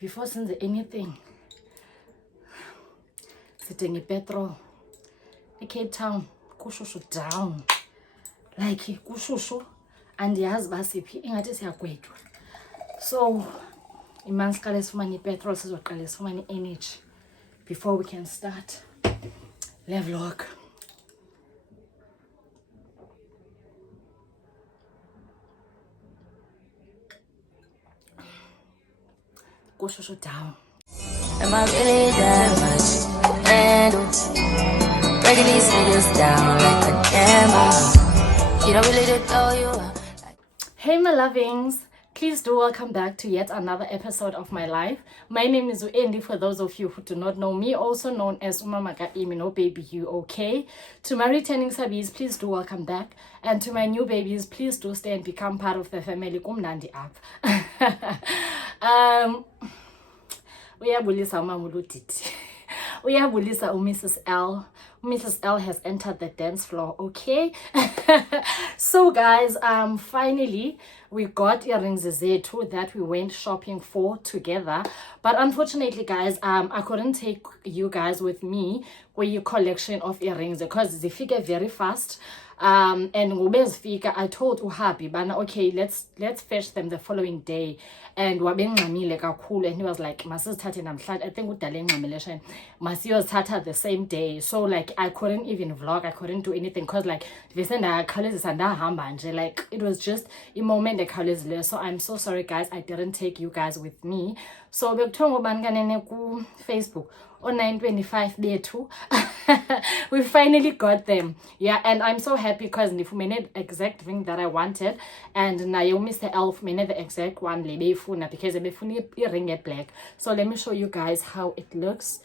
before senze anything sidinga ipetrol. eCape Town kushushu down, like kushushu andiyazi basiphi ingathi siyagwetywa. So imani siqale sifumane ipetrol sizoqale sifumane energy before we can start le vlog. Kushushu down. Am I really that much to handle? Breaking these niggas down like a camera. You don't really know you are. Hey my lovings, please do welcome back to yet another episode of my life. My name is Uendi, for those of you who do not know me, also known as Umamaka Imi, no baby you okay. To my returning subbies, please do welcome back. And to my new babies, please do stay and become part of the family. Kumnandi app. Uyabulisa umamulu Didi. Uyabulisa Mrs. L. Mrs. L has entered the dance floor, okay? So guys, finally we got earrings zethu that we went shopping for together. But unfortunately guys, I couldn't take you guys with me with your collection of earrings because they figure very fast. And ngobezifika I told uHappy bana okay, let's fetch them the following day. And wabengxamile kakhulu, and he was like masizithathe namhlanje. I think udale ngxamelesheni masiyozithatha the same day. So like I couldn't even vlog, I couldn't do anything because like vese ndakhawulezisa ndahamba nje, like it was just a moment ekhawulezileyo. So I'm so sorry guys, I didn't take you guys with me. So bekuthiwa ngobani kanene ku Facebook on 925 bethu. We finally got them, yeah, and I'm so happy because ndifumene the exact ring that I wanted, and naye Mr. L ufumene the exact one lebeyifuna because ebefuna ring black. So let me show you guys how it looks.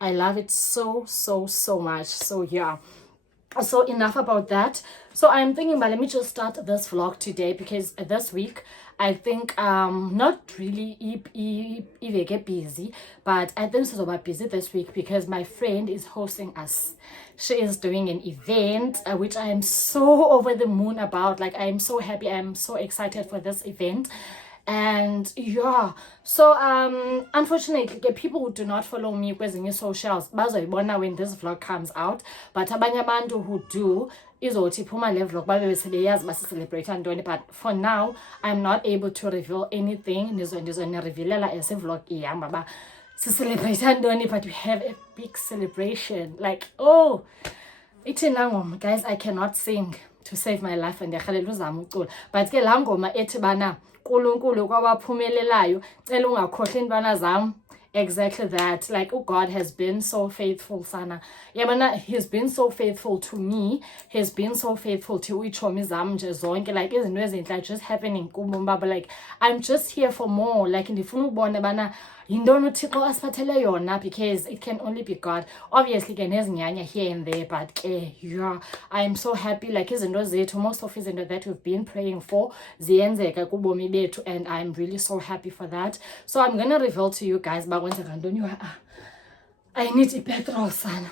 I love it so much. So yeah, so enough about that. So I'm thinking, but let me just start this vlog today because this week I think not really if get busy, but I think so about busy this week because my friend is hosting us. She is doing an event which I am so over the moon about. Like I am so happy, I am so excited for this event. And yeah, so unfortunately people who do not follow me kwezinye socials bazoyibona when this vlog comes out, but abanye abantu who do izothi phuma le vlog babe sebeyazi basicelebrate ntoni. But for now I'm not able to reveal anything. Ndizonirevealela as vlog ihamba ba celebrate ntoni, but we have a big celebration. Like oh, ithi nangoma guys, I cannot sing to save my life and ndiyarhalela uzama ucula, but ke laa ngoma ethi bana nkulunkulu kwabaphumelelayo cela ungakhohlwa iintwana zam. Exactly that. Like oh, God has been so faithful sana. Yabana, he's been so faithful to me. He's been so faithful to iitshomi zam nje zonke. Like izinto ezintle are just happening kubomi babo. Like I'm just here for more. Like ndifuna ubona bana yintoni uThixo asiphathele yona, because it can only be God. Obviously ke nezinyanya here and there, but yeah, I'm so happy. Like izinto zethu, most of izinto that we've been praying for ziyenzeka kubomi bethu, and I'm really so happy for that. So I'm gonna reveal to you guys bakwenzeka ntoni. I need ipetrol sana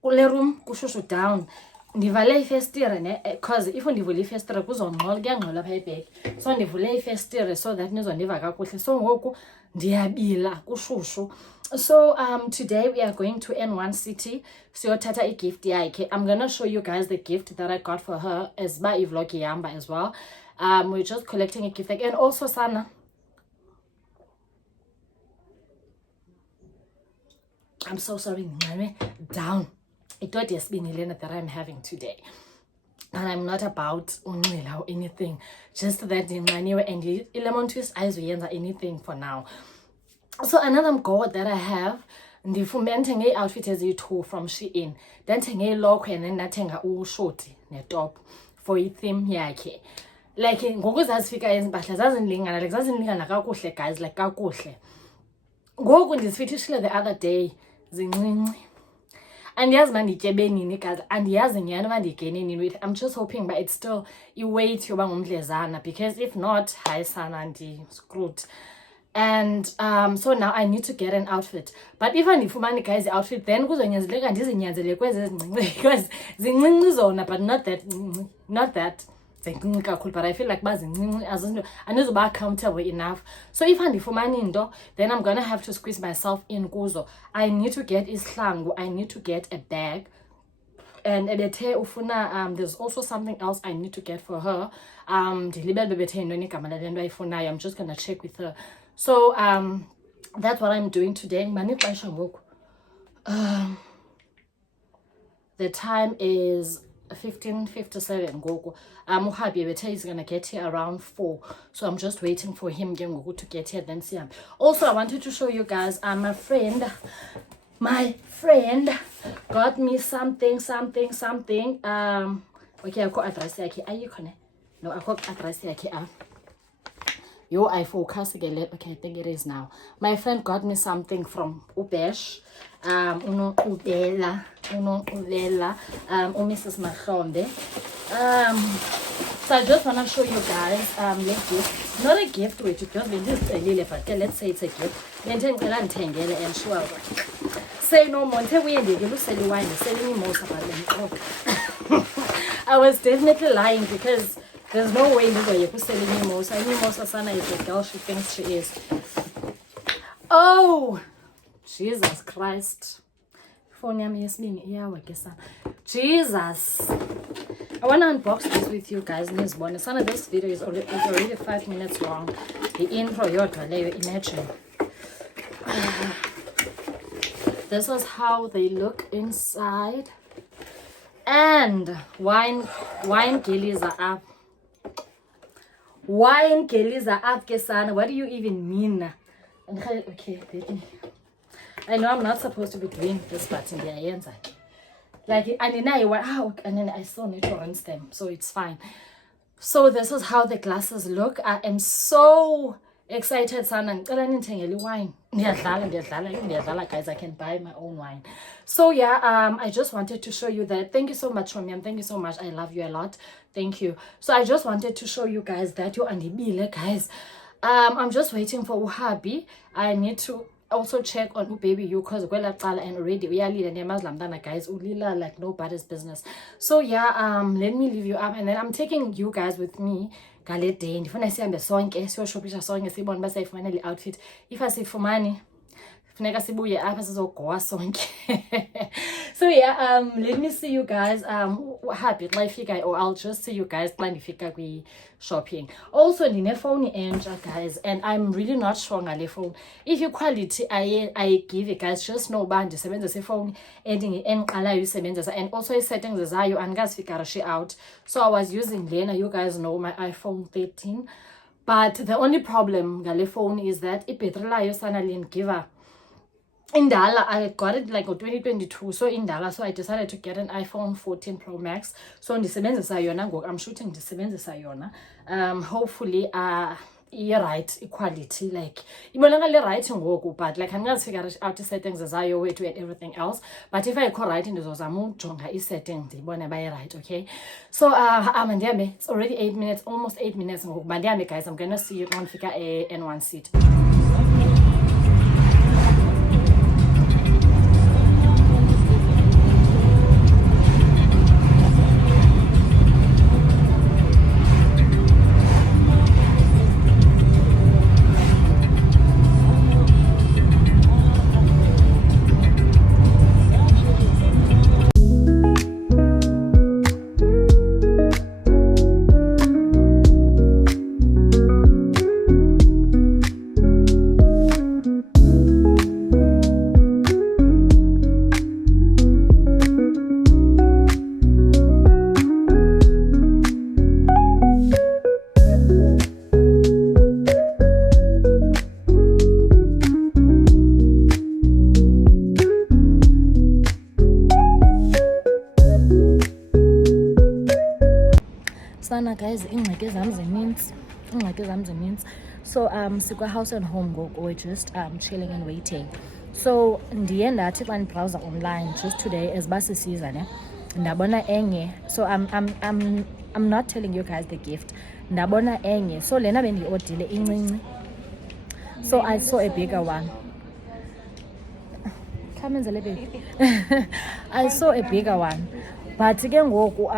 kule room, kushushu down. Ndivale ifestire ne because if ndivule ifestire kuzongcola, kuyangcola pha ebhek. So ndivule ifestire so that nizondiva kakuhle. So ngoku ndiyabila kushushu. So today we are going to N1 City siyothatha igift yakhe. I'm gonna show you guys the gift that I got for her as ba ivlog ihamba as well. We're just collecting a gift, and also sana I'm so sorry down itoti yesibini lena that I'm having today, and I'm not about unqila or anything, just that inqaniwe and ilemon twist ayizuyenza anything for now. So another goal that I have, ndithenge outfit eziyi-2 from Shein, then thenge ilokhwe and then ndathenga ushoti netop for i-theme yakhe. Like ngoku zazifika ezi mpahla zazindilingana, like zazindilingana kakuhle guys, like kakuhle. Ngoku ndizifithishile the other day zincinci. Andiyazi uba ndityebe nini guys, andiyazi nyhani uba ndigene nini with. I'm just hoping but it's still iweight yoba ngumdlezana, because if not hayi sana ndi-screwed. And so now I need to get an outfit, but if andifumani guys outfit then kuzonyanzeleka ndizinyanzele kwezi ezincinci because zincinci zona, but not that but I feel like anizuba comfortable enough. So if andifumani into, then I'm gonna have to squeeze myself in kuzo. I need to get isihlangu, I need to get a bag. And ebethe ufuna there's also something else I need to get for her. Ndilibele bebethe into igama lale nto ayifunayo. I'm just gonna check with her. So that's what I'm doing today. Manixesha ngoku. The time is 15:57 ngoku. Uhabi ebethe is gonna get here around 4. So I'm just waiting for him to get here, then see him. Also, I wanted to show you guys my friend got me something. Okay, I've got address yakhe. Are you connect? No, I've got address yakhe. Yo, I focus again. Okay, I think it is now. My friend got me something from Ubesh. Ubela, Mrs. Mahlombe. So I just want to show you guys gift. Not a gift, which just this a little but let's say it's a gift. Then and sure. Say no more. You sell wine, selling most about them. I was definitely lying because there's no way you could sell mimosa. Mimosa Sana is the girl she thinks she is. Oh, Jesus Christ. Jesus. I want to unbox this with you guys. Some of this video is already 5 minutes long. The intro, imagine. This is how they look inside. And wine gillies are up. Wine gillies are up, Kesana. What do you even mean? Okay, I know I'm not supposed to be doing this, but in the end, like, and then I still need to rinse them, so it's fine. So this is how the glasses look. I am so excited, son. Wine. Guys, I can buy my own wine. So yeah, I just wanted to show you that. Thank you so much, Romiam. Thank you so much. I love you a lot. Thank you. So I just wanted to show you guys that you and the guys. I'm just waiting for Uhabi. I need to also check on baby you because and already we are leading guys ulila like nobody's business. So yeah, let me leave you up and then I'm taking you guys with me ngale day ndifuna sihambe sonke siyoshopisha sonke sibone basayifumana outfit if I say for money funeka sibuye apha sizogowa sonke. So yeah, let me see you guys happy life figure or I'll just see you guys when you figure we shopping. Also ndine phone entsha guys and I'm really not sure ngale phone if you quality I give you guys just know uba ndisebenzisa phone endiqalayo usebenzisa and also settings zayo andikazifigure she out. So I was using Lena, you guys know my iPhone 13, but the only problem ngale phone is that ibhetri layo sanalini giver indala. I got it like 2022, so indala, so I decided to get an iPhone 14 Pro Max. So ndisebenzisa yona ngoku, I'm shooting ndisebenzisa yona. Hopefully right equality, like ibonakala right ngoku, but like figure out the settings zayo way to and everything else. But if I call right ndizozama ujonga i-setting ndibone bayi right. Okay, so mandihambe, it's already 8 minutes, almost 8 minutes ngoku. Mandihambe guys, I'm gonna see you on fika N1 seat. Sana guys, ingxaki zam zininzi. So sikwa house and home ngoku, we're just chilling and waiting. So ndiye ndathi xa ndibrowser online just today as basisiza ne ndabona enye. So I'm not telling you guys the gift. Ndabona enye. So lena bendiodile incinci. So I saw a bigger one. Come in the baby. I saw a bigger one. but ke ngoku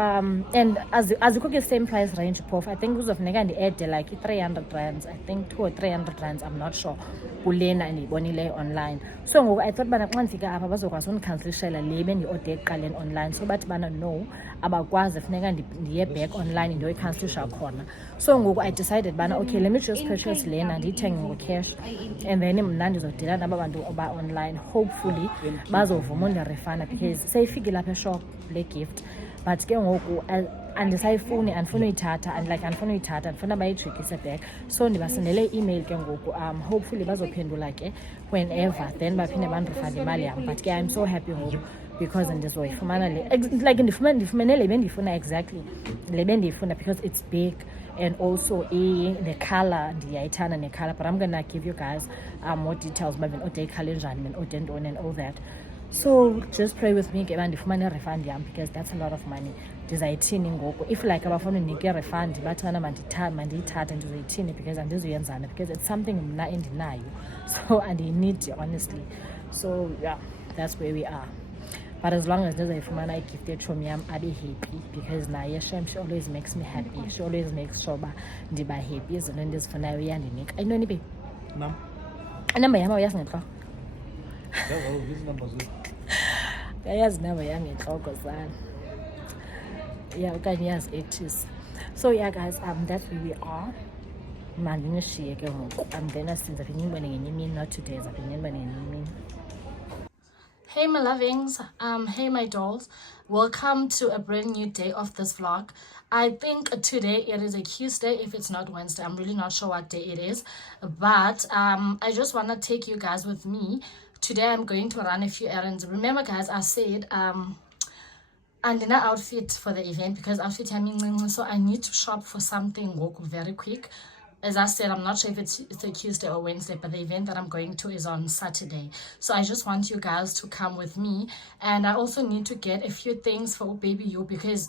and azikho ke same price range prof. I think kuzofuneka ndi-ede like 300 rands, I think 2 or 300 rands, I'm not sure, kulena ndiyibonileyo online. So ngoku I thought bana xa ndifika apha bazokwazi undikhansilishela le bendiode ekuqaleni online, so bathi bana no abakwazi, funeka ndiye back online ndiyoyikhansilisha khona. So ngoku I decided bana okay, let me just purchase lena ndiyithenge ngo-cash, and then mna ndizodila naba bantu ba online, hopefully bazovuma undirefanda because seyifikile apha eshop le gift. But ke ngoku andisayifuni, andifuna uyithatha, andifuna uyithatha, andifuna bayijikise back. So ndibasendele i-email ke ngoku, hopefully bazophendula ke whenever, then baphinde bandirefanda imali yam. But ke I'm so happy ngoku because ndizoyifumana le, like ndifumene le bendiyifuna, exactly le bendiyifuna, because it's big and also the color ndiyayithanda ne-color. But I'm gonna give you guys more details about bendiode icolor njani, bendiode ntoni and all that. So just pray with me ke bandifumane refund yam, because that's a lot of money. Ndizayithini ngoku if like abafuna unike refund bathi bana mandiyithathe, ndizoyithini because andizuyenzana, because it's something mna endinayo, so andiyinidi honestly. So yeah, that's where we are. But as long as ndizayifumana igift yetshomi yam abe happy, because naye shem, she always makes me happy, she always makes sure uba ndiba happy, izinto endizifunayo iyandinika. Ayintoni be nam inamba yam awuyazi ngentloko, yayazi inamba yam ngentloko sana, yeah, okanye yazi 80s. So yeah guys, that's where we are. Mandinishiye ke ngoku, then sizaphinda ndibone ngenye imini, not today, zaphinda ndibone ngenye imini. Hey my lovings, hey my dolls, welcome to a brand new day of this vlog. I think today it is a Tuesday, if it's not Wednesday, I'm really not sure what day it is, but I just want to take you guys with me. Today I'm going to run a few errands. Remember guys, I said and in an outfit for the event, because outfit so I need to shop for something very quick. As I said, I'm not sure if it's a Tuesday or Wednesday, but the event that I'm going to is on Saturday. So I just want you guys to come with me. And I also need to get a few things for baby you, because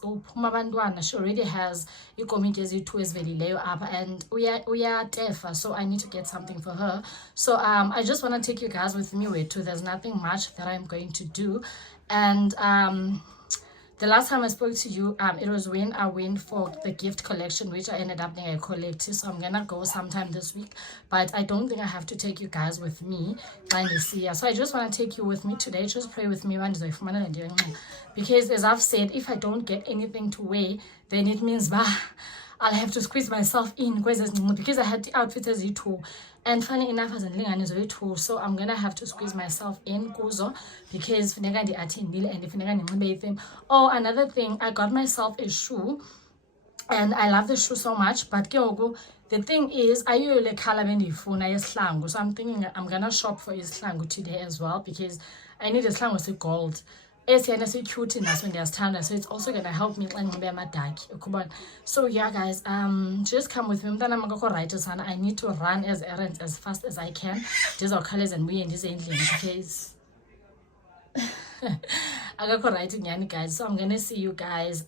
she already has and we are deaf, so I need to get something for her. So I just want to take you guys with me where too. There's nothing much that I'm going to do. And the last time I spoke to you, it was when I went for the gift collection, which I ended up being a collector. So I'm gonna go sometime this week, but I don't think I have to take you guys with me. So I just want to take you with me today. Just pray with me, because as I've said, if I don't get anything to wear, then it means I'll have to squeeze myself in, because I had the outfit as you, and funny enough as a too, so I'm gonna have to squeeze myself in kuzo, because and oh, another thing, I got myself a shoe and I love the shoe so much, but the thing is I usually color isihlangu, so I'm thinking I'm gonna shop for isihlangu today as well, because I need a slang with gold. So cute enough when they're standard, so it's also gonna help me so yeah guys, just come with me. I need to run as errands as fast as I can. These are colors and we in this because I got right guys. So I'm gonna see you guys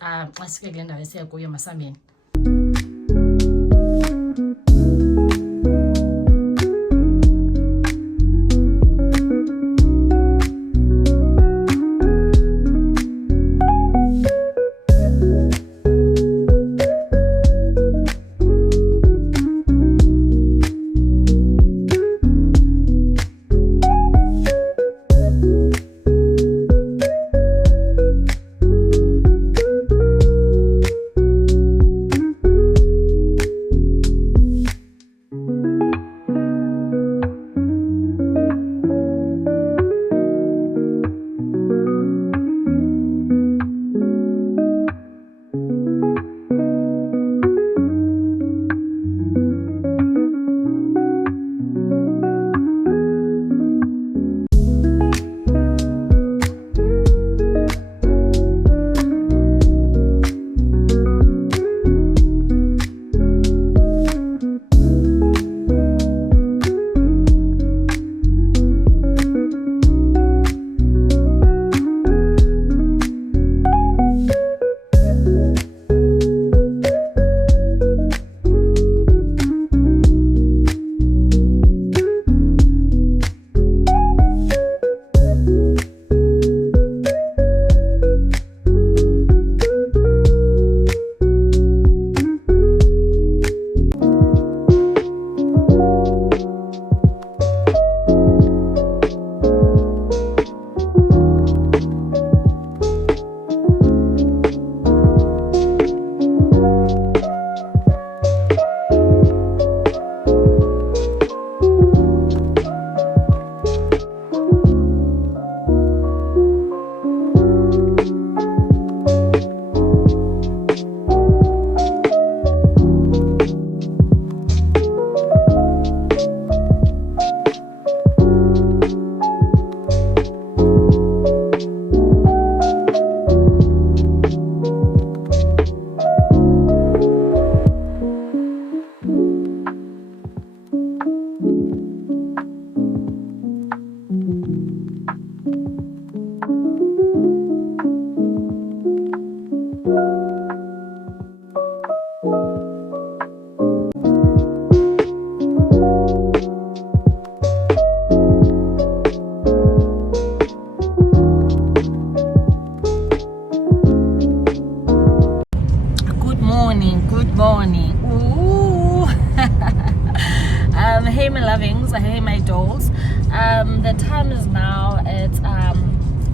my lovings, hey my dolls. The time is now it's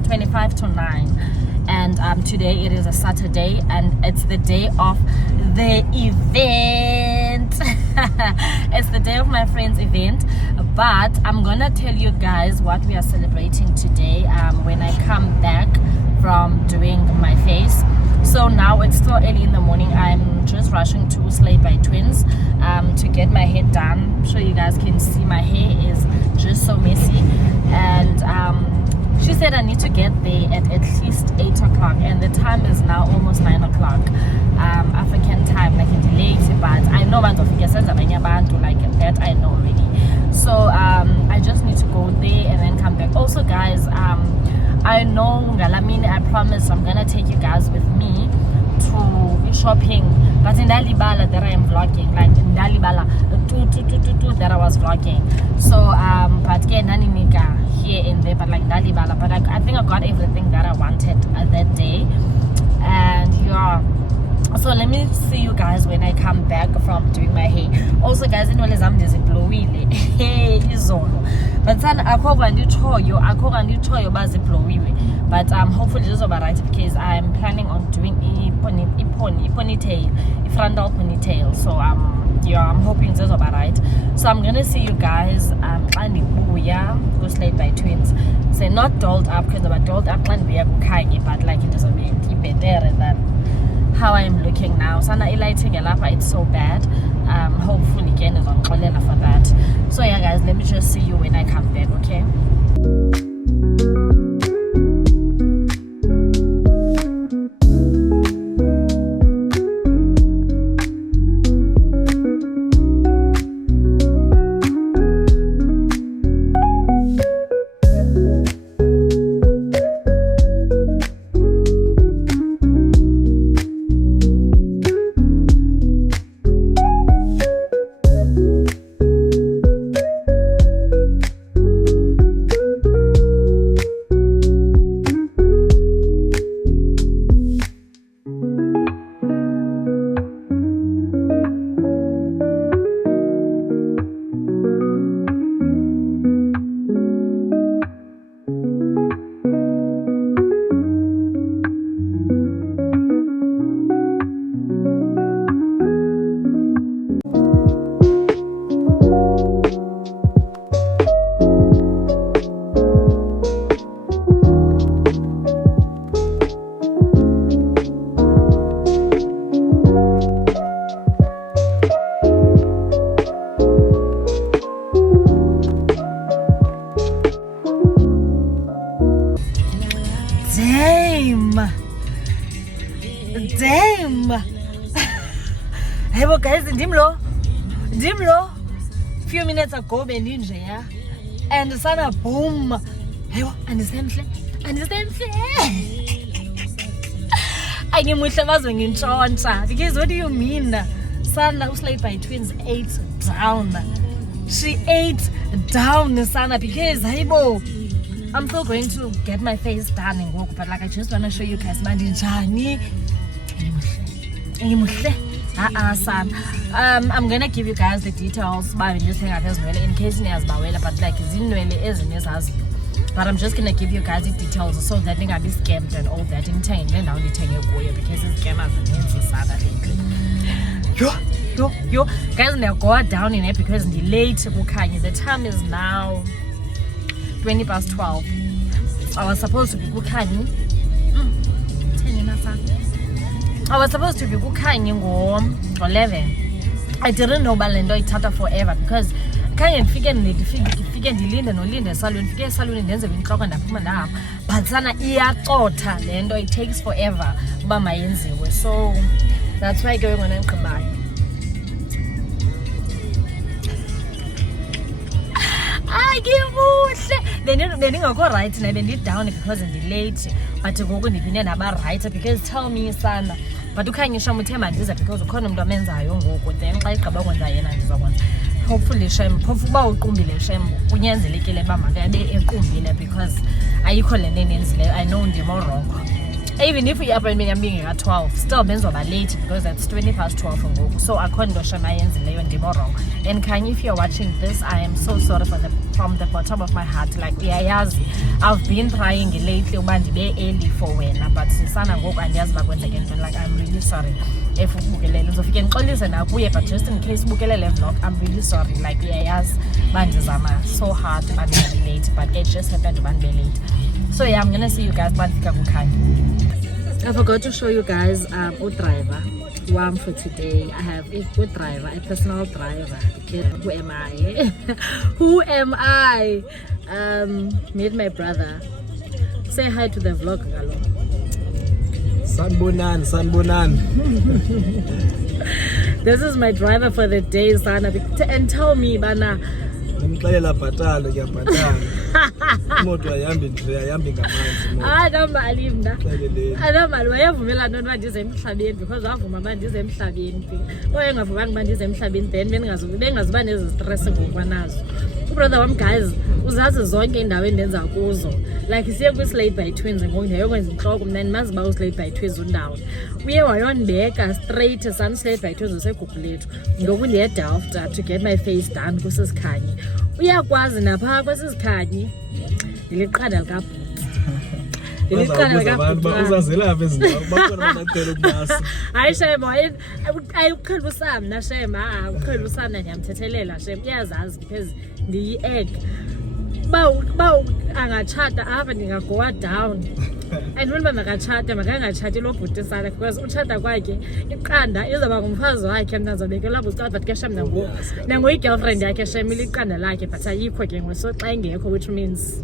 25 to 9, and today it is a Saturday, and it's the day of the event. It's the day of my friend's event, but I'm gonna tell you guys what we are celebrating today when I come back from doing my face. So now it's still early in the morning. I'm just rushing to Slade by Twins to get my hair done. I'm sure you guys can see my hair is just so messy, and she said I need to get there at least 8 o'clock, and the time is now almost 9 o'clock African time, like in late, but I know like that I know already. So I just need to go there and then come back. Also guys, I know Ngalamini, I promise I'm gonna take you guys with me to shopping, but in Dalibala that I am vlogging, like in Dalibala that I was vlogging. So but again Naninika here and there, but like Dalibala, but I think I got everything that I wanted that day. And yeah, so let me see you guys when I come back from doing my hair. Also guys, inwele zami ndiziblowile izolo, but sana akho kwandichoyo baziblowiwe, but hopefully zizoba right, because I'm planning on doing a ponytail, a frontal ponytail. So yeah, I'm hoping zizoba right. So I'm gonna see you guys xa ndibuya go Slade by Twins. So not dolled up, because about dolled up xa ndibuya kukhanye, but like it doesn't make it better than how I am looking now. Sana lighting it's so bad. Hopefully again is on for that. So yeah guys, let me just see you when I come back, okay? Damn. Hey well guys, ndimlo few minutes ago bendinje, yeah, and sana boom. Hey well, andisemhle angimuhle bazwe ngintshontsha, because what do you mean? Sana uSlade by Twins ate down. She ate down, Sana, because hayibo, I'm still going to get my face done and walk, but like I just want to show you guys mandinjani. Son. I'm gonna give you guys the details by just hang out as well in case but like but I'm just gonna give you guys the details so that they can be scammed and all that in time and now they take because it's scammers and yo guys, now go down in it because the late the time is now 20 past 12. I was supposed to be Bukani. I was supposed to be Bukani 11. I didn't know Balendo itata forever because I can't figure the Linda no Linda salon, figure salon and then the clock and the but Sana Iatota Lendo, it takes forever. But my so that's why going on and come back. Then I go right and then did down because I'm late, but to go in the about right because tell me, son, but you can't show me because of condom domains I don't go with them like about one Diana and so on. Hopefully, shame, Pofuba Kumbile, shame, Unyan's Likileba, because I call an I know the more wrong. Even if i-appointment yam bingeka 12 still benzoba late because that's 12:20 ngoku, so akho nto shem ayenzileyo ndimo wrong. And Kanye, if you're watching this, I am so sorry from the bottom of my heart. Like uyayazi I've been trying lately uba ndibe early for wena, but sana ngoku andiyazi uba kwenzeke ntoni. Like I'm really sorry if ubukelele ndizofike ndixolise nakuye, but just in case ubukele le vlog, I'm really sorry. Like uyayazi uba ndizama so hard uba ndibe late, but it just happened uba ndibe late. So yeah, I'm gonna see you guys xa ndifika kuKhanya. I forgot to show you guys driver one for today. I have a good driver, a personal driver. Who am I? Who am I? Meet my brother. Say hi to the vlog, Galo. Sanbonan. This is my driver for the day, Sana. And tell me, Bana. Ngixela bhatala kuyabhatala. Imoto ayambi ngamanzi. Anamali mna. Anamali wayevumela nto uba ndize emhlabeni because wavuma uba ndize emhlabeni. Wayengavumanga uba ndize emhlabeni then bengazuba nezi stress ngokwanazo. Ubrother wam, guys, uzazi zonke iindawo endenza kuzo. Like siye kwi-Slate by Twins ngoku ndiyayokwenza intloko mna ndimazi uba u-Slate by Twins undawo. Uye wayondibeka straight Slate by Twins useGugulethu. Ngoku ndiye-Delft to get my face done kuSisiKhanyi. Uyakwazi napha kwesisikhanyi ndiliqanda likabhuti. Uzazelapha ezindawo bakhona abacela ukubasa. Hayi shem, ayikuqhela usam na shem, uqhela usam ndiyamthethelela shem, uyazazi because ndiyi-egg. Ba angatshata apha ndingagowa down. Andifuni uba makatshate, makangatshati lo bhuti sana because utshata kwakhe iqanda izawuba ngumfazi wakhe, mna ndizawubekela bucala, but ke shem nangoyi-girlfriend yakhe shem iliqanda lakhe, but ayikho ke ngoku, so xa ingekho, which means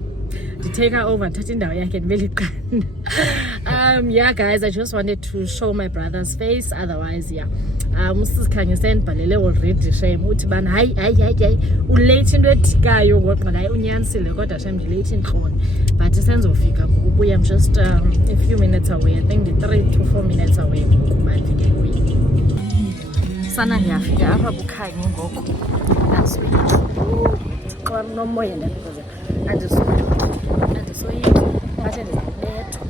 to take her over, ndithatha indawo yakhe ndibe liqanda. Yeah guys, I just wanted to show my brother's face, otherwise yeah. USisiKhanyi sendibhalele already shem uthi bana hayi ulate into edikayo ngoqala hayi unyanisile kodwa shem ndilate intloni, but senzofika ngoku kuye. I'm just a few minutes away, I think 3 to 4 minutes away ngokuba ndifike kuye. Sana ndiyafika apha kuKhanyi ngoku, nasweki xa nomoya ndaphoze andisoyiki ngathi ndizakubethwa.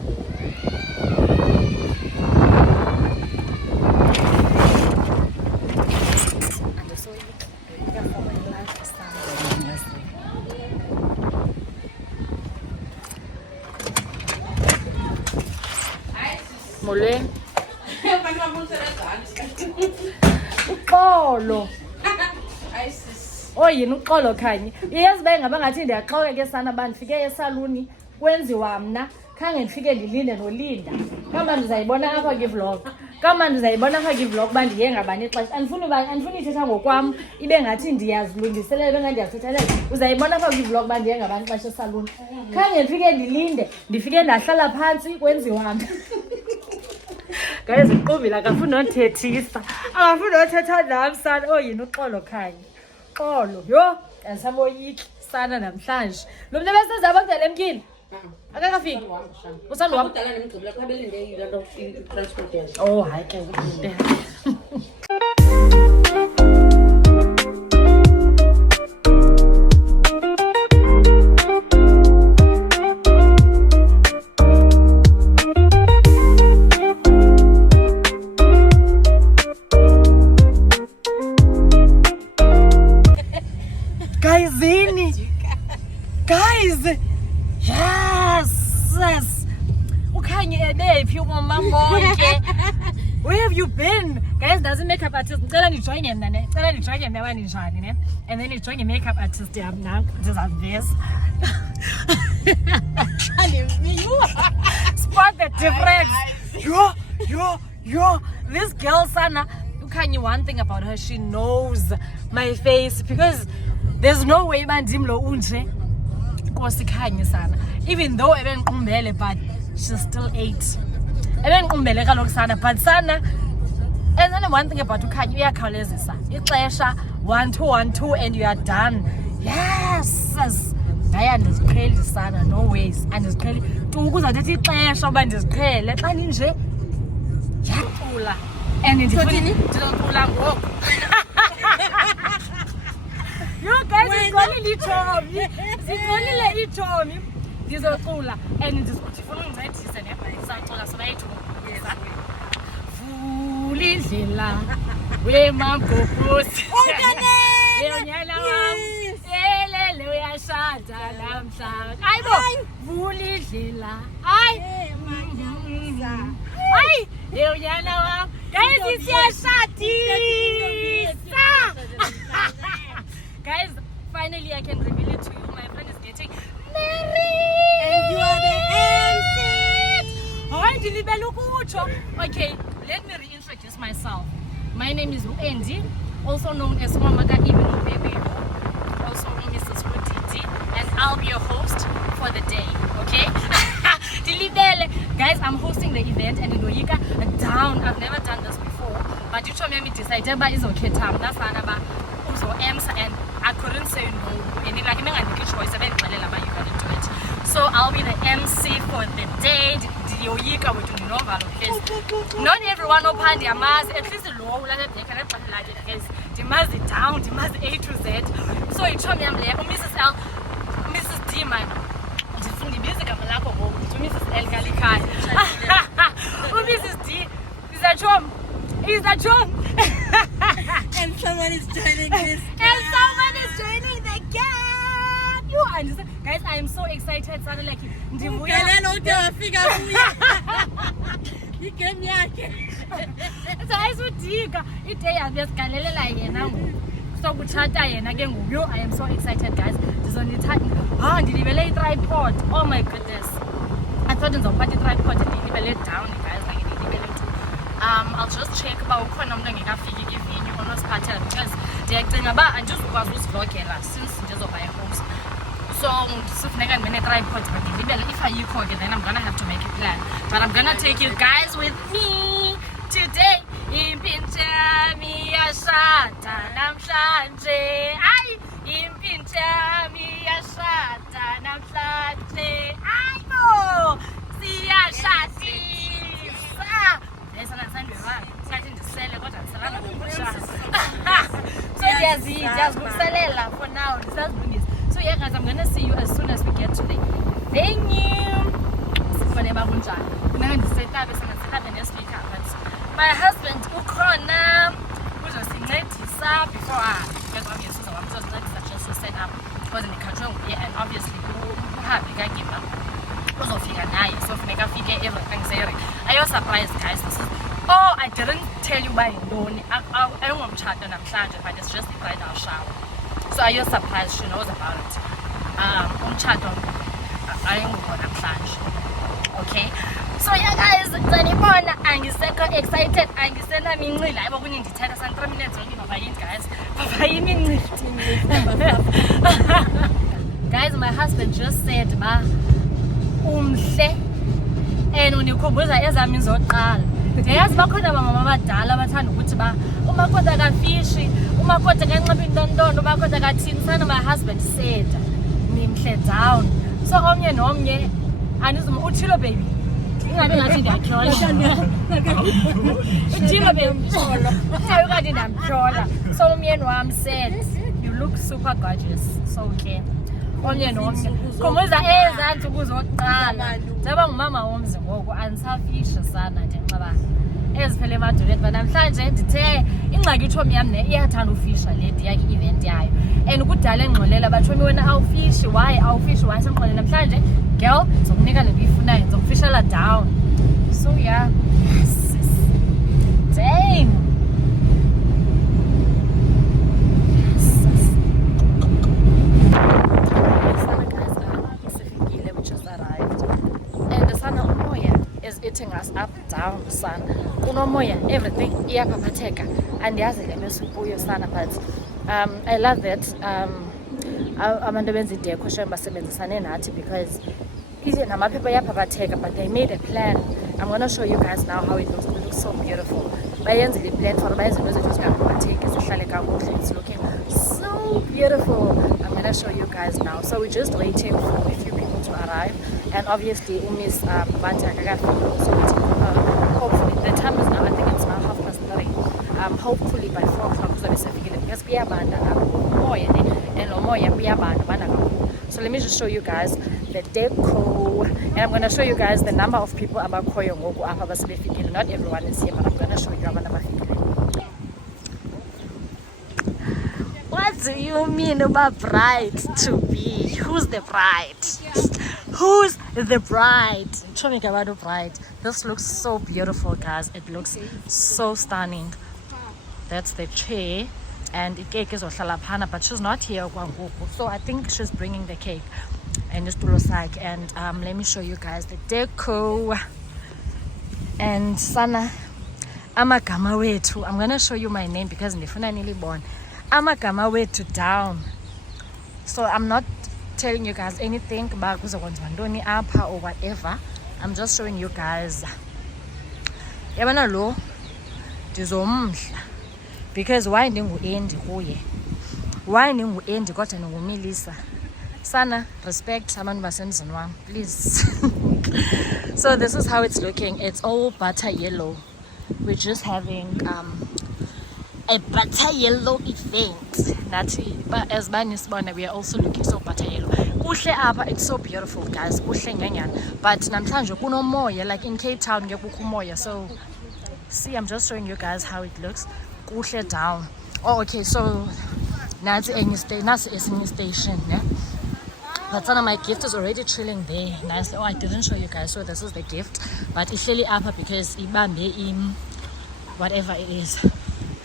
Molweni. Uxolo. Yini uxolo Khanyi? Iyazi ba ngaba ngathi ndiyaxoka ke sana ba ndifike esaluni kwenziwa mna khange ndifike ndilinde nolinda. Kama ndizayibona apha kwi-vlog. Ba ndiye ngabani ixesha. Andifuni ithetha ngokwam ibe ngathi ndiyazilungiselela bengathi ndiyathethalela. Uzayibona apha kwi-vlog ba ndiye ngabani ixesha esaluni. Khange ndifike ndilinde, ndifike ndahlala phantsi kwenziwa mna. Guys, uqubile akafuni nothethisa. Akafuni nothetha nam sana. Yini uxolo Khanyi? Xolo. Yho, andisamoyiki sana namhlanje. Lo mntu ebesezaba kudala emkini? Akakafiki? Usandwam? Oh, hayi ke ukude. Guys, yes. uKhanye ebephi umama bonke? Where have you been? Guys, doesn't makeup artist ngicela nijoine mna ne. Ngicela nijoine mna baninjani ne. And then nijoine makeup artist yam now. Ndizavisa. Spot the difference. Yo. This girl sana, uKhanye, one thing about her, she knows my face because there's no way bandimlo unje. Kosikhanye sana, even though ebengiqumbele, but she's still 8. Ebengiqumbele kaloku sana, but sana. And then one thing about uKhanye, uyakhawulezisa ixesha 1 2 1 2 and you are done. Yes. Hayi andiziqheli sana, no ways. Andiziqheli tu kuzawuthetha ixesha uba ndiziqhele xa ninje yacula and ndizocula ngoku. You guys, siqolile itshomi. ndizocula and ndifuna undincedise nesacula so bayethu vula indlela wemamgogosi eyonyana wam elele uyashada namhlanje ayibo vula indlela hayi eyonyana wam guys siyashadisa guys finally I can reveal it to you my friend is getting married And you are the MC. Okay, let me reintroduce myself. My name is Uendi, also known as Mamaka Ibn Baby, also known as Mrs. Rutiti, and I'll be your host for the day, okay? Guys, I'm hosting the event and in Doyika down. I've never done this before, but you told me decided but it's okay time. That's why I'm and I couldn't say no. And like I choice, you're gonna do it. So I'll be the MC for the day. Not everyone will find their mass, at least low, like they can the mass is down, the mass A to Z. So you told me I'm there, Mrs. L, Mrs. D, man. The music I'm like, to Mrs. L Galikai. Mrs. D, is that John? Is that John? And someone is joining this. And someone is joining the gap. You understand? Guys, I am so excited. Sounded like you. So I so diga. Ite yabesikalela yena ngoku. So kuchata yena ke nguyo. I am so excited guys. Ndizonithatha. Ndilibele tripod. Oh my goodness. I thought ndizophatha tripod ndilibele down guys like ndilibele too. I'll just check about ukhona umuntu engekafiki kivini onosiphathela because ndiyacinga ba andizukwazi usivlogela since ndizoba host. So sifuneka ndibene tripod but ndilibele if ayikho ke then I'm gonna have to make a plan. But I'm gonna take you guys with me today. Impintami yashada namhlanje. Ay, impintami yashada namhlanje. Ay no, siyashadisa. So ndiyazivuselela for now. So yeah guys, I'm gonna see you as soon as we get to the venue. My husband ukhona uzosincedisa before because obviously so I'm just to set up because in the control and obviously uhambe kagiba uzofika naye so funeka afike everything zeri. Are you surprised guys? Oh, I didn't tell you by yintoni. Ayongomtshato namhlanje but it's just the bridal shower. So are you surprised she knows about it? Umtshato ayongubona namhlanje. Okay, so yeah guys, ndiyibona angisekho excited, angisena mincili hayibo kunye ndithetha san 3 minutes only baba yini guys, baba yini mincili. Guys, my husband just said ma umhle and unikhumbuza ezami zoqala. Ndiyazi bakhona mama abadala abathanda ukuthi ba umakoti akafishi, umakoti kanxiba intontondo, umakoti akathini. Sana my husband said nimhle down. So omnye nomnye anizuma uthilo baby ingabe ngathi ndiyakhola uthilo baby hayi kanti ndamhlola. So umyeni wami said you look super gorgeous. So okay, omnye nomnye khumbuza ezansi ukuzoqala njeba ngumama womzi ngoku andisafishi sana njengoba eziphele emadolweni but namhlanje ndithe ingxaki ithomi yam ne iyathanda ufisha lady yakhe event yayo and kudala engxolela bathomi wena awufishi why semxolele namhlanje girl zokunika le ndiyifunayo ndizokufishela down. So yeah, dang we just arrived and the sun is eating us up down son. Unomoya everything iyaphapatheka andiyazi le mesikuyo sana but I love that abantu benza ideko shem basebenzisane nathi because namaphepha iyaphapatheka but they made a plan. I'm gonna show you guys now how it looks. It looks so beautiful. Bayenzile plan for bayenza izinto zingaphapatheki zihlale kakuhle. It's looking so beautiful. I'm gonna show you guys now. So we're just waiting for a few people to arrive and obviously Miss Vanta Kagafika so hopefully the time is now, I think it's now 3:30. Hopefully by 4 o'clock kuzobe sefikile because kuyabanda lapho umoya and lo moya kuyabanda banda kakhulu. So So let me just show you guys the deco, and I'm gonna show you guys the number of people abakhoyo ngoku apha basebefikile. Not everyone is here, but I'm gonna show you abantu abafikile. What do you mean about bride to be? Who's the bride? Who's the bride? Show me about the bride. This looks so beautiful, guys. It looks so stunning. That's the chair, and the cake is ohlalaphana, but she's not here kwangoku, so I think she's bringing the cake. And it's like, and let me show you guys the deco. And sana amagama wethu. I'm gonna show you my name because ndifuna nilibone. Amagama wethu down. So I'm not telling you guys anything about kuzokwenziwa ntoni apha or whatever. I'm just showing you guys. Yabona lo ndizomhla. Because why ndingu-Andy kuye? Why ndingu-Andy kodwa ndinguMelisa? Sana respect abantu basemzini wam, please. So this is how it's looking. It's all butter yellow. We're just having a butter yellow event. But as Banisbona, we are also looking so butter yellow. Kuhle apha, it's so beautiful, guys. Kuhle nganyana. But namhlanje kuno moya, like in Cape Town ngekukho moya. So see, I'm just showing you guys how it looks. Kuhle down. Oh, okay. So nasi esinye station, yeah. But some of my gift is already chilling there. Nice. Oh, I didn't show you guys. So this is the gift. But it's really up because ibambe whatever it is.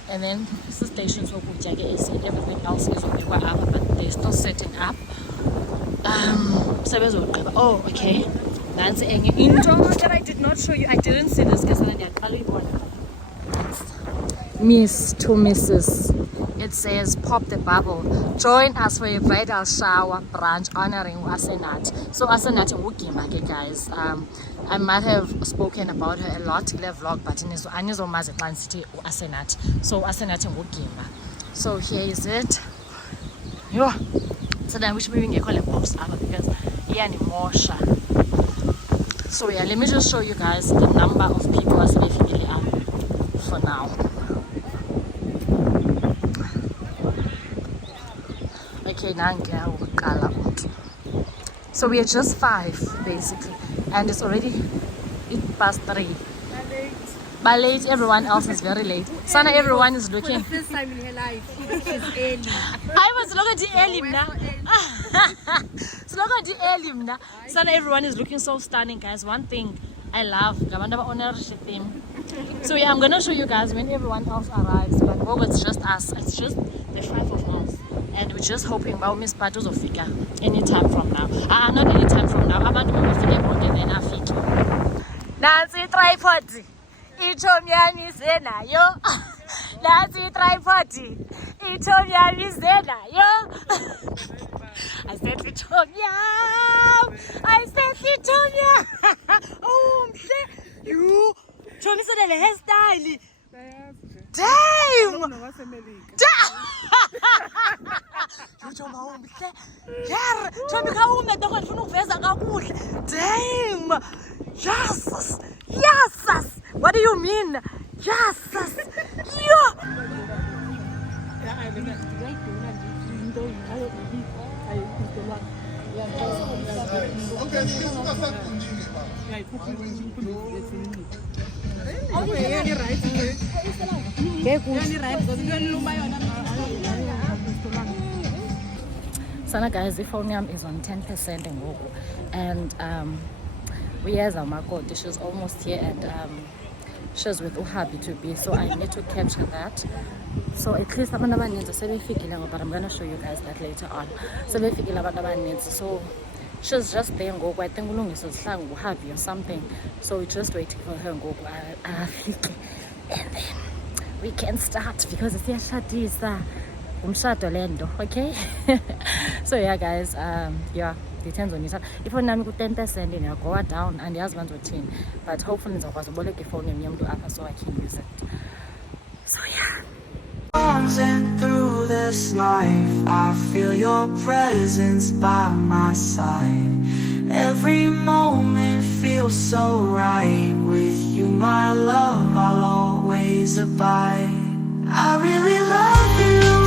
And then this is station so everything else is up, but they're still setting up. Oh, okay. That's the intro that I did not show you. I didn't see this because I didn't. Miss to Mrs. It says pop the bubble. Join us for a bridal shower brunch honoring Asenat. So Asenat ngugima, guys. I might have spoken about her a lot in the vlog, but anizomazi xa nisithi Asenat. So Asenat ngugima. So here is it. Yo. So then we should be ngekho le box up because iyanimosha. So yeah, let me just show you guys the number of people asebefikile up for now. Okay, so we are just 5 basically, and it's already past 3. But late, everyone else is very late. Sana, everyone is looking. For the first time in her life, she's early. I was looking at early now. So look at the early. Sana, everyone is looking so stunning, guys. One thing I love, so yeah, I'm gonna show you guys when everyone else arrives. But oh, it's just us. It's just the 5 of us. And we're just hoping about Miss Patos of Fika anytime from now. Not anytime from now. Abantu bafike bonke then afike. Nansi tripod. Ithomyanize nayo. Nansi tripod. Ithomyanize nayo. I said ithomyam. I said ithomyam. Oh, you. Show me the hairstyle. Damn! Damn! Yes! Yes! What do you mean? Yes! Sana, guys, the phone is on 10% and we have Makoti. She's almost here, and she's with Uhabi to be, so I need to capture that. So at least I'm gonna need to, but I'm gonna show you guys that later on. So she's just there and I think Uhabi or something. So we're just waiting for her and go, and then we can start because it's Shadisa. Okay. So yeah, guys, yeah, depends on yourself. If you're not 10%, you go down and the husband's routine, but hopefully it's possible to phone him so I can use it. So yeah. And through this life, I feel your presence by my side. Every moment feels so right. With you, my love, I'll always abide. I really love you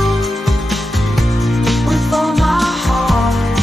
with all my heart.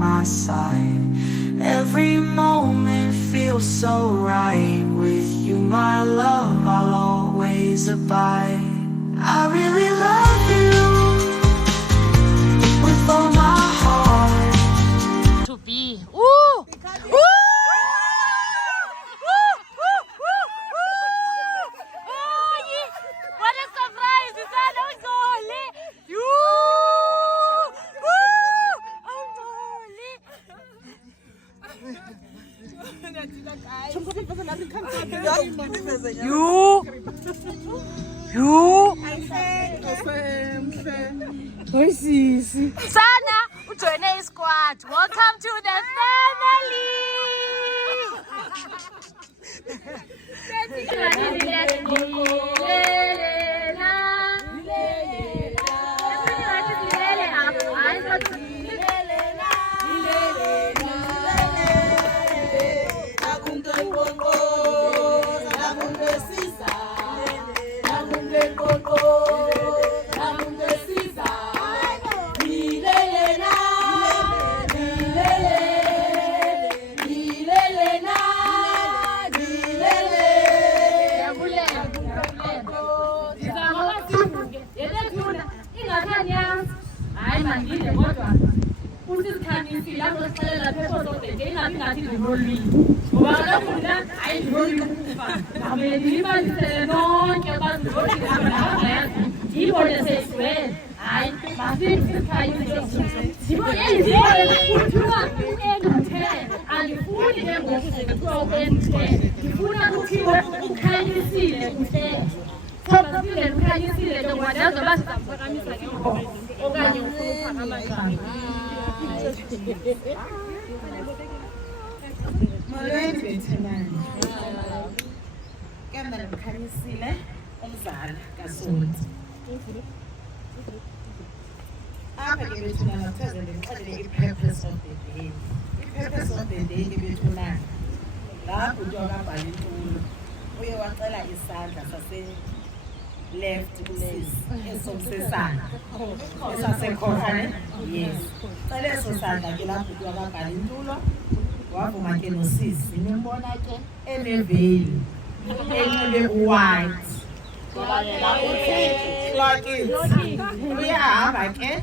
my side. Every moment feels so right. With you, my love, I'll always abide. I really love you with all my heart. To be. Ooh! Ooh! What a surprise! It's an Angole! You! Sana, join a squad. Welcome to the purpose of the day. The purpose of the day ngebethuna lapho njokabhala intulo uye wacela isandla sase left kusisi esomsesana esasekhona yes cela eso sandla ke lapho njokabhala intulo wavuma ke nosisi nimbona ke eneveli enxibe white uyahamba ke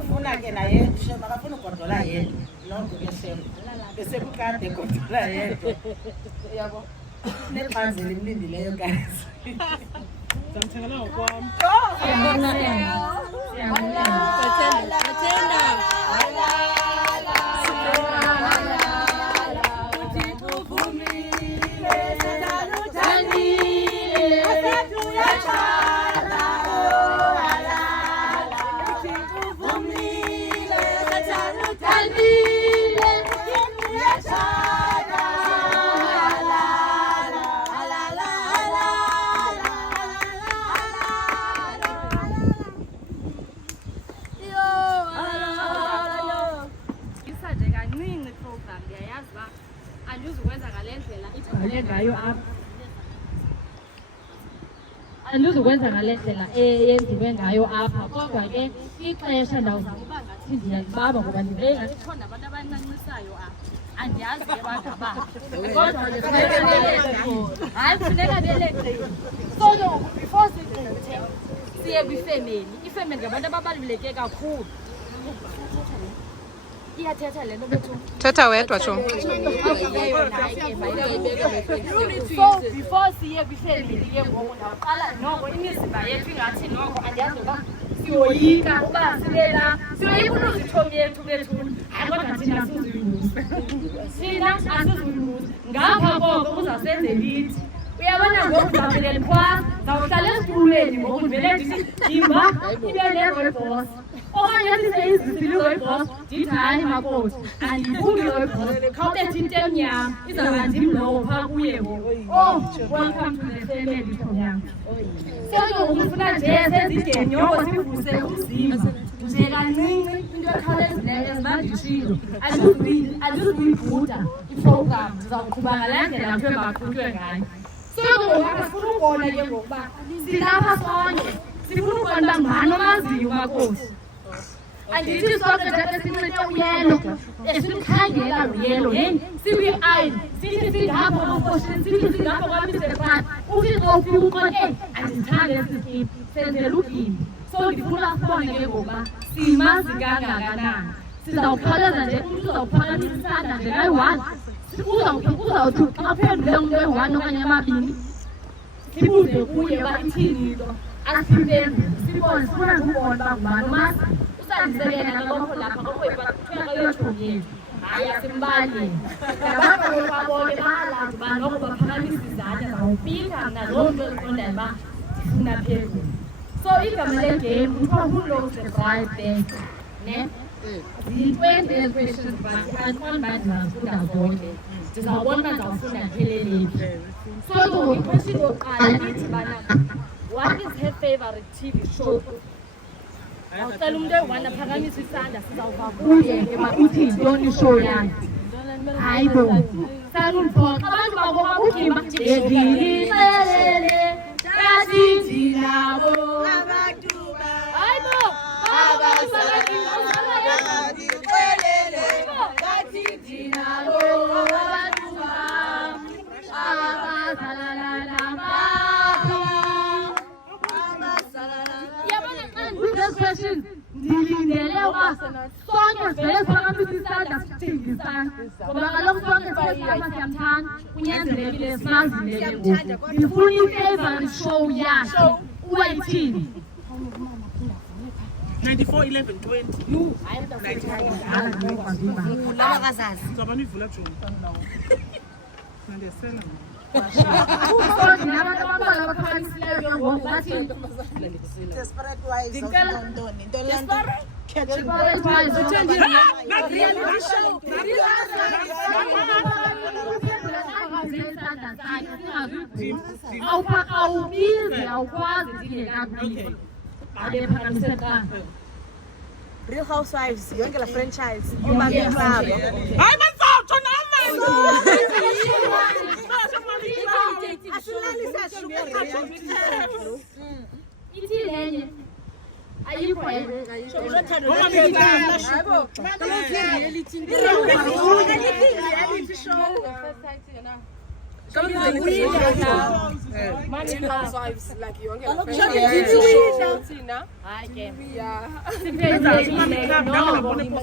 ufuna ke naye shema akafuna ugodola yedwa nonke ke shema bese kukade ugodola yedwa yabo neqanzela imlindileyo guys Zamthengela ngokwami. andizukwenza ngale ndlela eyenziwe ngayo apha kodwa ke ixesha ndawuzakuba ngathi ndiyalibamba ngoba ndive ngathi kho nabantu abancancisayo apha andiyazi ke bangabani kodwa hayi kufuneka beleqile so ke before sigqithe siye kwifemeli ifemeli ngabantu ababaluleke kakhulu iyathetha le nto bethu Thetha wedwa tsho. So before siye kwifemeli ke ngoku ndawuqala noko imizimba yethu ingathi noko andiyazi uba siyoyika uba silela siyoyika uluzithomi yethu bethuni hayi kodwa thina asizuyuza thina asizuyuza ngapha koko uzawusenzela ithi uyabona ngoku ndizawuvelela phwasa ndawuhlala esitulweni ngoku ndivele ndithi dimba ibe ne-royboss okanye sise izisile i-royboss ndithi hayi makoti andifuni i-royboss khawubethi into emnyama izawuba ndim lowo phaa kuye ngoku welcome to the family program so ufuna nje senze igenyoko sivuse umzimba nje kancinci into ekhawulezileyo ezibandishilo andizukuyibhuda iprogram ndizawuqhuba ngale ndlela kuthiwe maqhutywe ngayo sifuna ukubona ke ngokuba silapha sonke sifuna ukubona uba ngubani omaziyo umakhosi andithi sonke nje sinxibe uyelo esimkhangela uyelo hey siwi-ayini sithi singapha kwafoshini sithi singapha kwamisefani ufika ufika uqote andithande esi senzela ugini so ndifuna sibone ke ngoba simazi kangakanani sizawukhawuleza nje umntu uzawuphakamisa isandla nje kayi-one uzawuthi xa phendule umntu eyi-one okanye amabini sibuze kuye uba ithini into asiphendule sibone sifuna ngubona uba ngubani umazi usandisekela nalokho lapha kokuyibakuthiwa kayothongeni hayi asimbaleni ngabapha kwabonke baalazi uba noko baphakamisa izandla zawupika mna loo nto eziqondayo uba ndifuna phezulu so igama legame kuthiwa who knows the right thing ne ziyi-20 ezi questions but andifuni uba ndingazifunda zonke ndizawubona uba ndizawufunda ndiphelelephi so iquestion yokuqala ithi bana what is her favorite TV show awucela umntu eyi-one aphakamisa isandla sizawuva kuye ke uba uthi yintoni ishow yakhe hayi bo salumphoxa abantu bakokugimba ndiyixelele kasithi nabo hayi bo ndilindele uba sonke sivele siphakamisa isandla sithengisana ngoba kaloku sonke siyasama siyamthanda kunyanzelekile simazile ke ngoku ndifuna i-favorite show yakhe uba ithini 94 11 20 Uzaba nivula June. Ndiyasela ndinabantu abambalwa abaphakamisileyo ke ngoku bathini Desperate wives of London. awubizi awukwazi ndingekabizi abephakamisekanga Real Housewives, yonke la franchise. Ubambe club. Hayi bazawutsho nami. Asilali sashuka. ithi lenye ayikho Housewives like yonke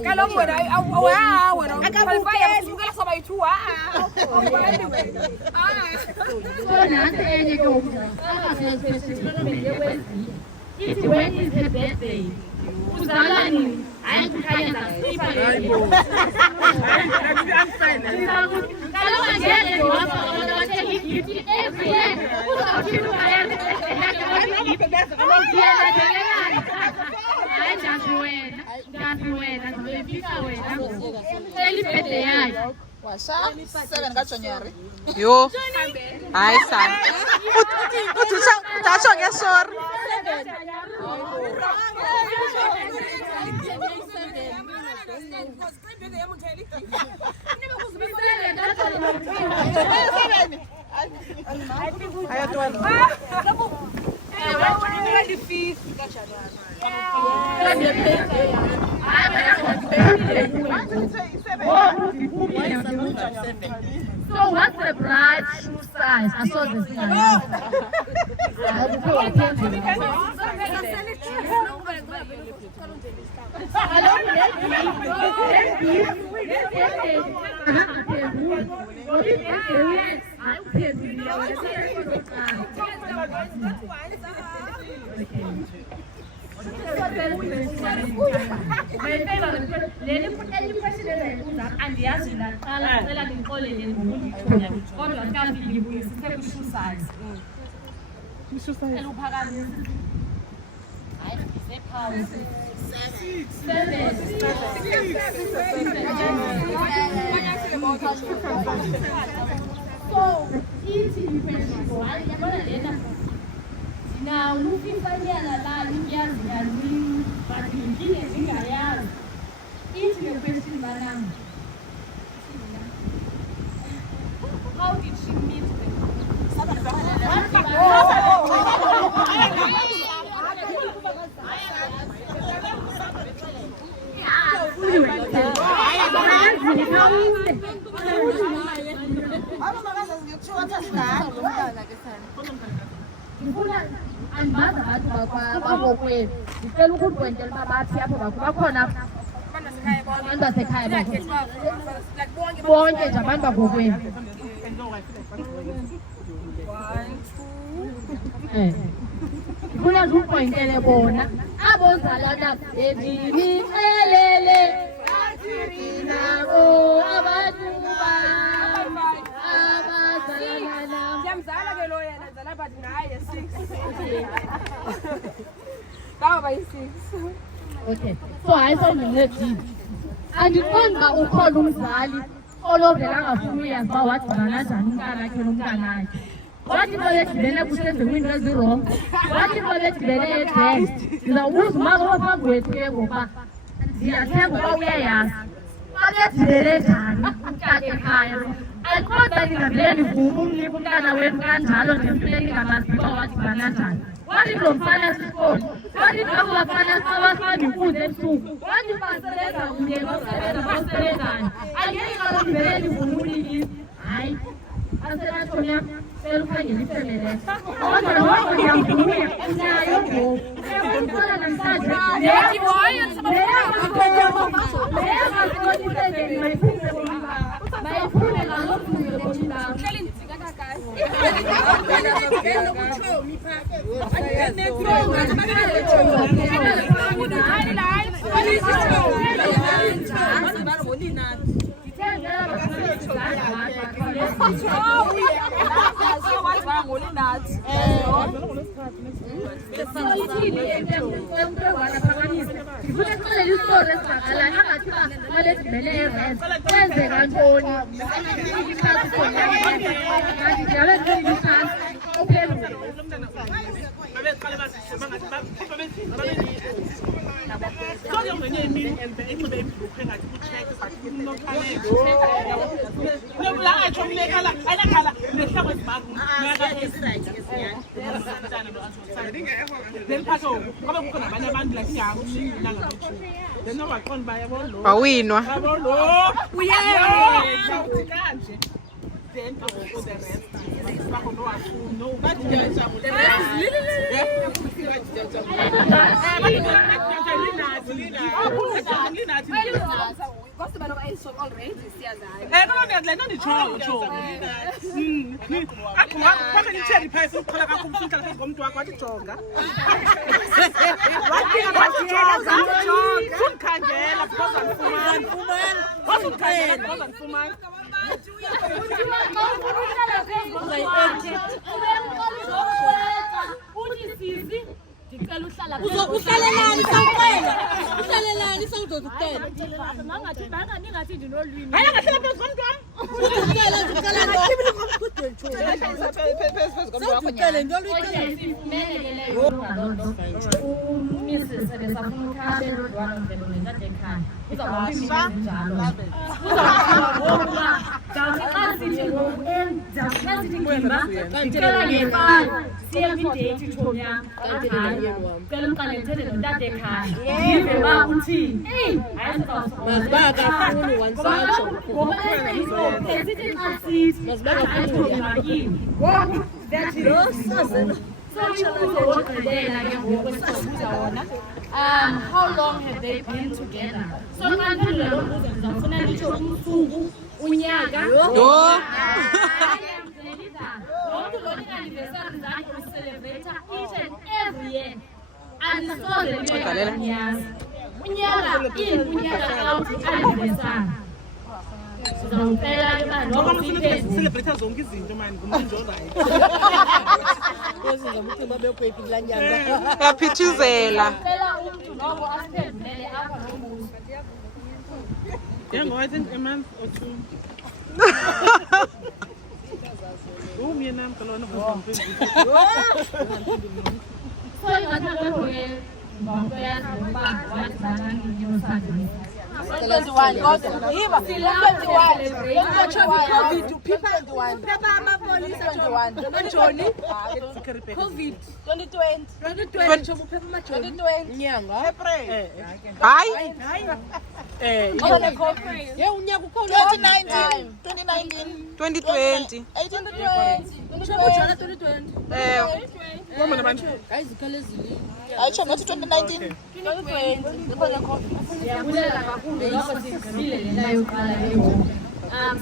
kaloku wena akabukela soba yithi so nantsi enye ke ngoku ithi when is her birthday uzalwa nini hayi kukhanya zasipha kaloku angeke ndiwapha abantu abathenga igifti every year uzawuthini ukayenza ndiyaladelelana hayi ndazi wena ndizobefika wena cela ibhede yakhe Washa 7 kaJanuary. Yo. Hayi sana. Uthi utasho ngesori. So what's the bride shoe size? I saw this thing. I have to pay attention. andiyazi naqala cela ndixolele ngokundithunya kodwa kanti ngibuyisise kwi-shoe size eluphakamisa hayi ndisephawusi 7 so ithi impression hayi yabona lena now ukufanyana la uyazi yalini but ngine zingayazi ithi le question banami how did she meet them Abomakazazi ngiyokuthiwa wathasingane. Ndifuna andibazi abantu bakokwethu. Ndicela ukundwentela uba bathi apho bakhona abantu basekhaya bonke nje abantu bakokwethu. Ndifuna ndikudwentele bona abozalana bebinixelele bathi nabo abantu abazalana nam. Ndiyamzala ke lo yena ndizala but naye 6. Ngaba yi-6. Okay. So hayi sawundincedile. Andiqondi uba ukhona umzali olovela angafuni uyazi uba wadibana njani umntanakhe nomntanakhe. Wathi xa bedibene kusezimini ezirongo, wathi xa bedibene edenge, ndizawubuza umama ophambi wethu ke ngoba ndiyathemba uba uyayazi. Xa bedibene njani umntana ekhaya lo, andiqondi uba ndingavele ndivume umnika umntana wethu kanjalo ndimfune ndingamazi uba wadibana njani. Wathi lo mfana esisikolo, wathi ngabo bafana abafana imfundo ebusuku, wathi basebenza kunye basebenza basebenzayo. Angeke xa ndivele ndivume unikisa. Hayi, asenathonya cela ukhangela ifemele. Kodwa lo wako ndiyamvuya, unayo ngoku. Uyabona namhlanje, mayifunde ngalokhuyo komntana. Wawinwa. Uhlalelani sawucela. Uhlalelani sawudodotela. Ningathi ndinolwimi. Hayi ngahlala phezu komntu wam. Ucela ucela ngibili ngomkhudweni nje. Sawucela into oluyicela. Mrs. Sebesafuna ukhabela udwana mvelo ngekade ekhaya. Uzawuba how long have they been together? So ngaphendula lo mbuzo ngizafuna ngisho umsuku, unyaka. Lonke lo anniversary zakhe ucelebrate each and every year. Andisoze ngiyazi. Unyaka in unyaka out anniversary. Sizawucela ke manje ngoba celebrate zonke izinto manje ngumuntu right. Ngomcimbi abekuphi kula nyanga. Yaphithizela. Cela umuntu nobo asiphendulele apha lo mbuzo. Yeah, no, I think a month or 2. Oh, me and I'm going to So ingathanda ke ngibambeya ngoba wadibana nini osandini. 21 kodwa yiba 21 Johnny COVID 2020 nyanga hayi ye unyaka ukhona 2020 Mama nabantu. ayitsho ngathi 2019 Siyabulela kakhulu ngoba sigqibile lena yokuqala eyoku.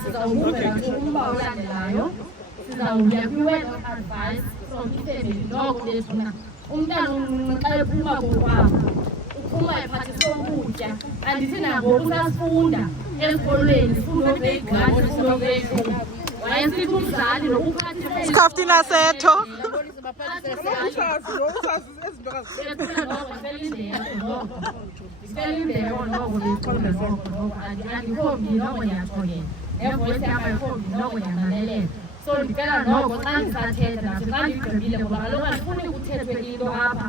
Sizawuvula nje umba olandelayo. Sizawuya kwi-word of advice from ifamily noko bethuna. Umntana omncinci xa ephuma kokwabo uphuma ephathiswe ukutya. Andithi nangoku usafunda esikolweni sifunda grade 1 sifunda grade 2. Wayesithi umzali nokuphathiswe Skaftina setho. So ndicela noko xa ndisathetha nathi xa ndigqibile ngoba kaloku andifuni kuthethwe into apha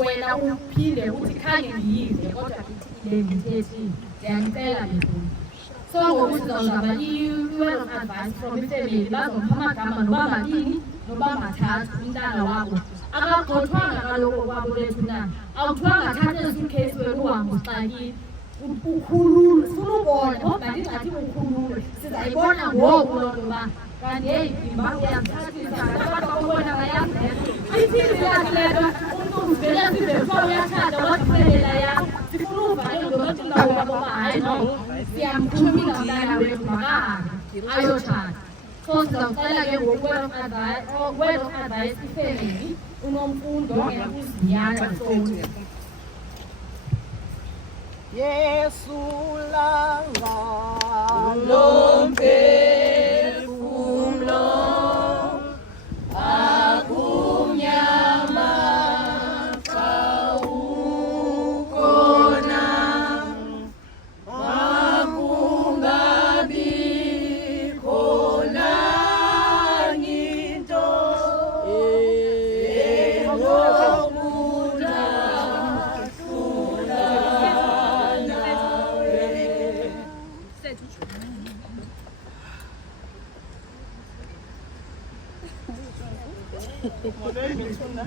wena uphinde uthi khange ndiyive kodwa le ndithethile ndiyandicela bethuna. So ngoku sizawuzama i-word of advice from ifamily bazopha amagama noba mabini noba mathathu umntana wakho akagxothwanga kaloku kwabo bethuna awuthwanga thatha esukeyisi wena uhambe uxakile ukhululwe sifuna ubona ngoba ndingathi ukhululwe sizayibona ngoku loo nto uba kanti heyi imba uyamthathisa abantu bakubona bayazela iphinde yazi le nto umntu uvele sive kuthiwa uyathatha wasifelela yakho sifuna uva ke ngokuthi ndawuba hayi no siyamkhulula umntana wethu makahambe ayotshata. So sizawucela ke ngoku word of advice ifamily unomfundo uziyana soni. Yesu langa lomphefumulo akumnyama xa ukhona akungabi khona into Molweni bethuna.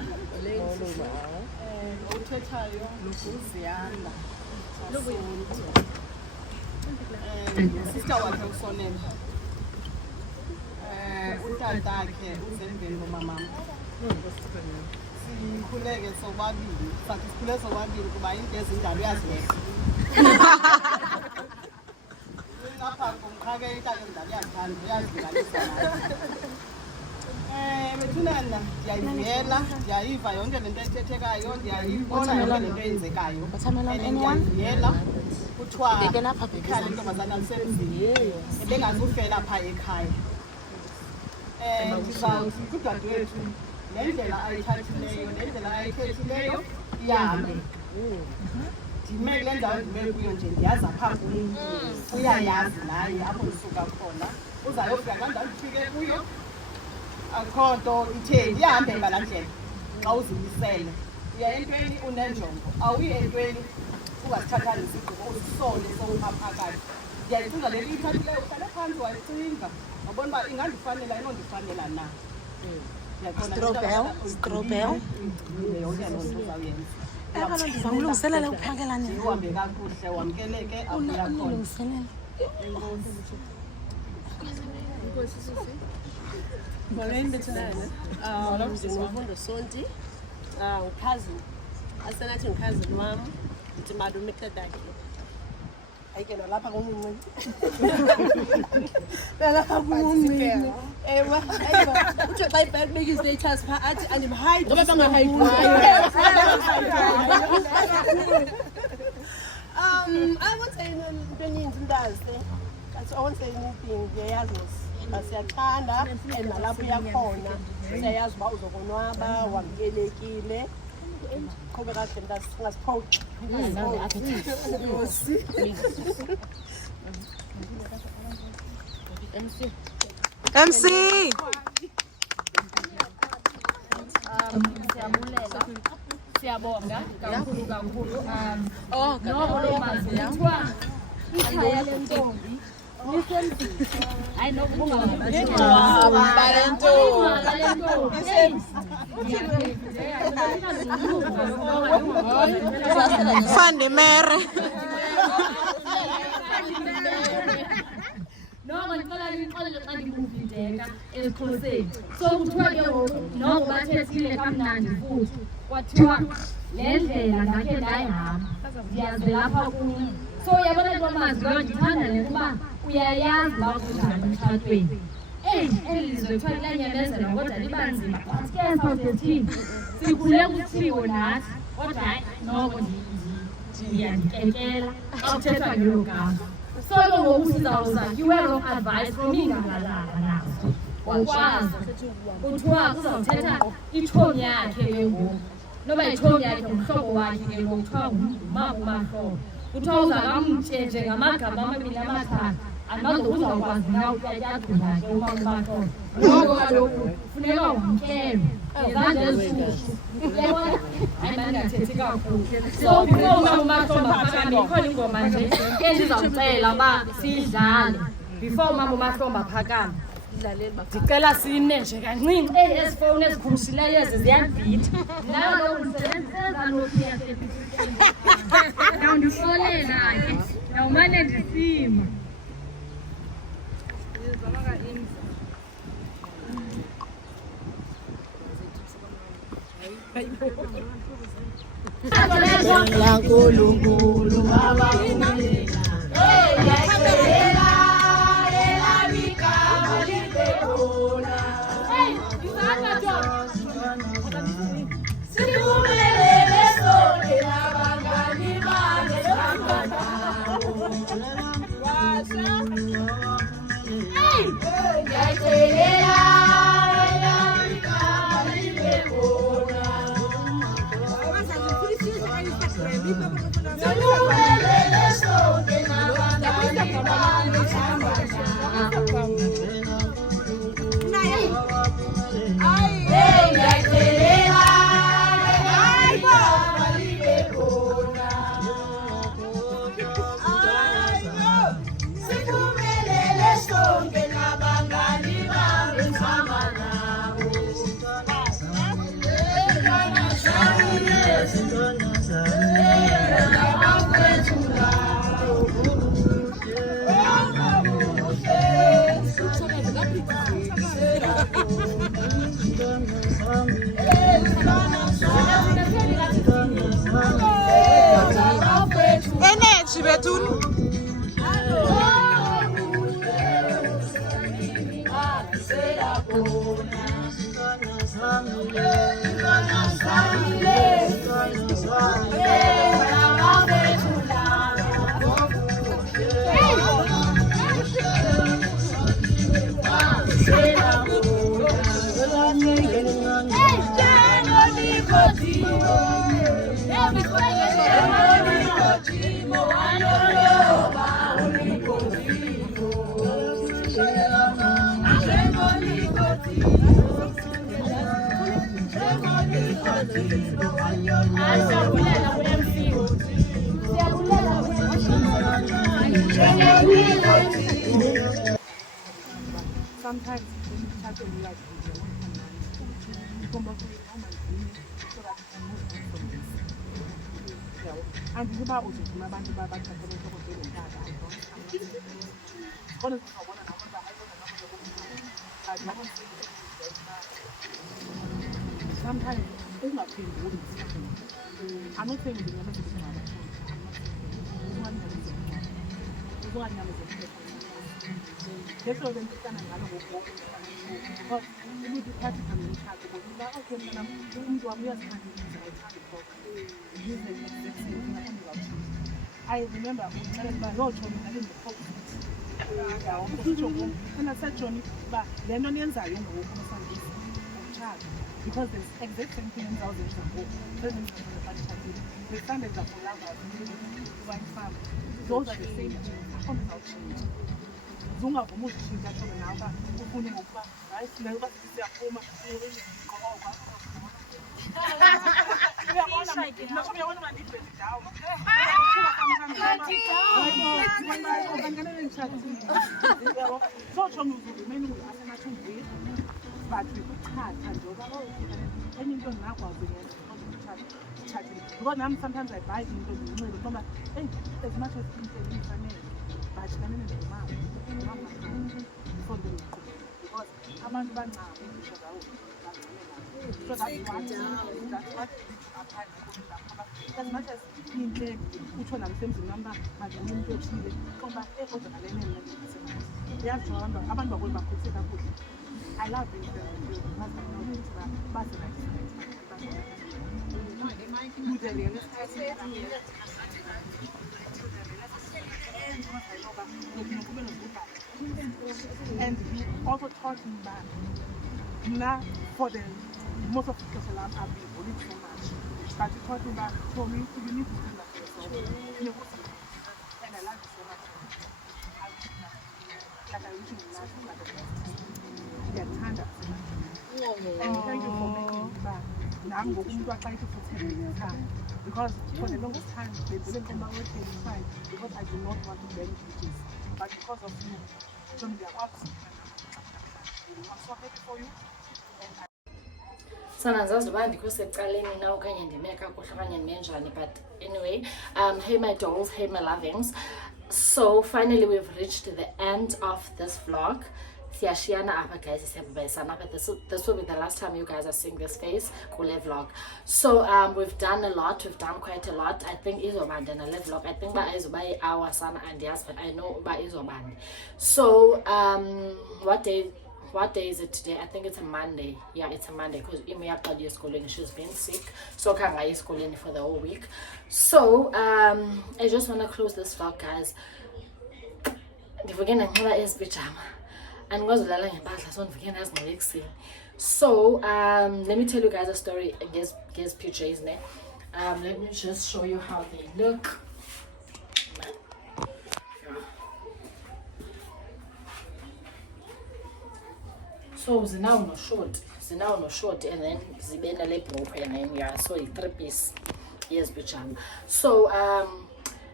Uthethayo nguziyanda. Sister wakhe usonela. Utatakhe uzembeni ngomama. Sikhuleke sobabili. Sathi sikhule sobabili kuba into ezindaba uyazileqa. Lapha kumqhake intaka endaba yathanda uyazilanisa. Bethunana ndiyayivela ndiyayiva yonke lento ethethekayo ndiyayibona yonke lento eyenzekayo ndiyayivela kuthiwa ikhaya lentombazana lisemzini ebengazufela phaa ekhaya. Ndizawuthi kudadewethu nendlela ayithathileyo nendlela ayikhethileyo iyahambe ndime kule ndawo ndime kuyo nje ndiyazi apha kum uyayazi naye apho ndisuka khona uzayofika kanjalo ndifike kuyo akho nto itheni iyahambe ngala ndlela xa uzimisele uya entweni unenjongo awuyi entweni ungazithathanisi igqibo uzisole sowuphakathi. Ndiyayicinga le nto uyithathileyo uhlale phantsi wayicinga wabona uba ingandifanela inondifanela na. Strobel yonke loo nto uzawuyenza ndizawulungiselela ukuphakela nini uhambe kakuhle wamkeleke abuya khona. Molweni bethunana. Ngumfundo Sonti. Ukhazi asenathi ngikhazi wam ndithi malume eqedakhe. Ayike nalapha kumuncinci. Nalapha kumuncinci. Ewa, uthi xa ibheke beke i-status pha athi andimhide. Ngoba bangahayidwayo. I won't say anything ndazi. I won't say anything. Ndiyayazi siyathanda and nalapho uyakhona siyayazi uba uzokonwaba wamkelekile qhube kahle ngasiphoxi MC Siyabulela siyabonga kakhulu noko lo mazi kuthiwa ikhaya lentombi lisendlini. Hayi nokubunga Fandimere. noko ndicela nixolele xa ndikufideka esiXhoseni. So kuthiwa ke ngoku noko bathethile kamnandi futhi kwathiwa le ndlela ndakhe ndayihamba ndiyaze lapha kum. So uyabona nto mazwi lo ndithanda le kuba uyayazi uba kunjani emtshatweni. Eli lizwe kuthiwa liyanyamezela kodwa liba nzima but ke sawuthethile sikhule kuthiwo nathi kodwa hayi noko ndiyandikekela xa kuthethwa ngelo gama. So ke ngoku sizawuza i-word of advice from ingalalanga nazo wakwazi kuthiwa kuzawuthetha itshomi yakhe ke ngoku noba itshomi yakhe ngumhlobo wakhe ke ngoku kuthiwa ngumahlobo kuthiwa uzakamtsheje ngamagama amabini amathathu amaze uzawukwazi na ukuyatyathula ke umahlobo ngoko kaloku funeka wamkelwe ngezandla ezishushu uyabona hayi mandingathethi kakhulu. So before umahlobo aphakame ikhona ingoma nje endizawucela uba siyidlale before umahlobo aphakame. Ndicela sine nje kancinci ezi fowuni ezikhumshileyo ezi ziyandibhitha nayo kaloku ndisebenziseza Nokia 3310 ndawundifolela ke ndawumane ndisima. Energy bethu. Sometimes and uba uzovuma abantu babathathele enhloko njengontaka khona sizobona nabo sometimes ungaphenduli. I'm not saying that's what I'm I remember and I said, Johnny, but they're not in Zion because there's exact same thing in South Africa. The standards are for lovers, those are the same things. I can't help change. Zunga for most things that come out, right? uyabona uba ndibhezi ndawo so tsho ngizulumeni asenathunjini but ukuthatha njengoba enye into ndingakwazi because nami sometimes I buy into ndinxibe ngoba as much as into ifanele but kanene ndimama for the because abantu bancaba isho zawo so that's what as much as inhle utsho namsemzini wami uba mandibona umuntu othile ngoba kodwa ngalena yazi abantu bakweli bakhulise kakuhle I love it and he also taught me that now for the most of the people I've been bullied so much, but he taught me that for me you need to stand up for yourself. And I love it so much. Like I wish you love me like the best. Yeah, stand up so much. And thank you for making me back. Now I'm going to try to put him in the time. Because for the longest time they didn't come back with him fine because I do not want to bury bridges. But because of you, from their hearts, I'm so happy for you. Sananzazi uba ndikho secaleni na okanye ndime kakuhle okanye ndime njani, but anyway, hey my dolls, hey my lovings. So finally we've reached the end of this vlog. Siyashiyana apha guys, siyababayisana apha. This will be the last time you guys are seeing this face kule vlog. So we've done a lot, we've done quite a lot. I think izobanda na le vlog. I think ba izoba i-hour sana and yes, but I know ba izobanda. So what day is it today? I think it's a Monday. Yeah, it's a Monday because Imiyaqali eskoleni, she's been sick, so can't go eskoleni for the whole week. So I just want to close this vlog guys. Ndivugena ngiba ezipijama andingozolala ngempahla so ndivugena azinxibe ekuseni. So let me tell you guys a story against PJs ne. Let me just show you how they look. So zinawo no short and then zibena le bhophe and then yeah, so a 3-piece yes pajama. So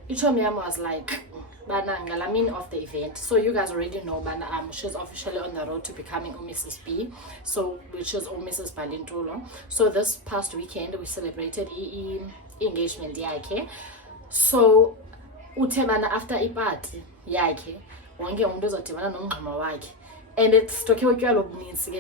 ichomi yami was like bana ngalamini of the event, so you guys already know bana she's officially on the road to becoming Mrs. B, so which is Mrs. Balintolo. So this past weekend we celebrated engagement yakhe. So uthe bana after iparty yakhe wonke umuntu uzodibana nomngxuma wakhe. And it's stocky utywala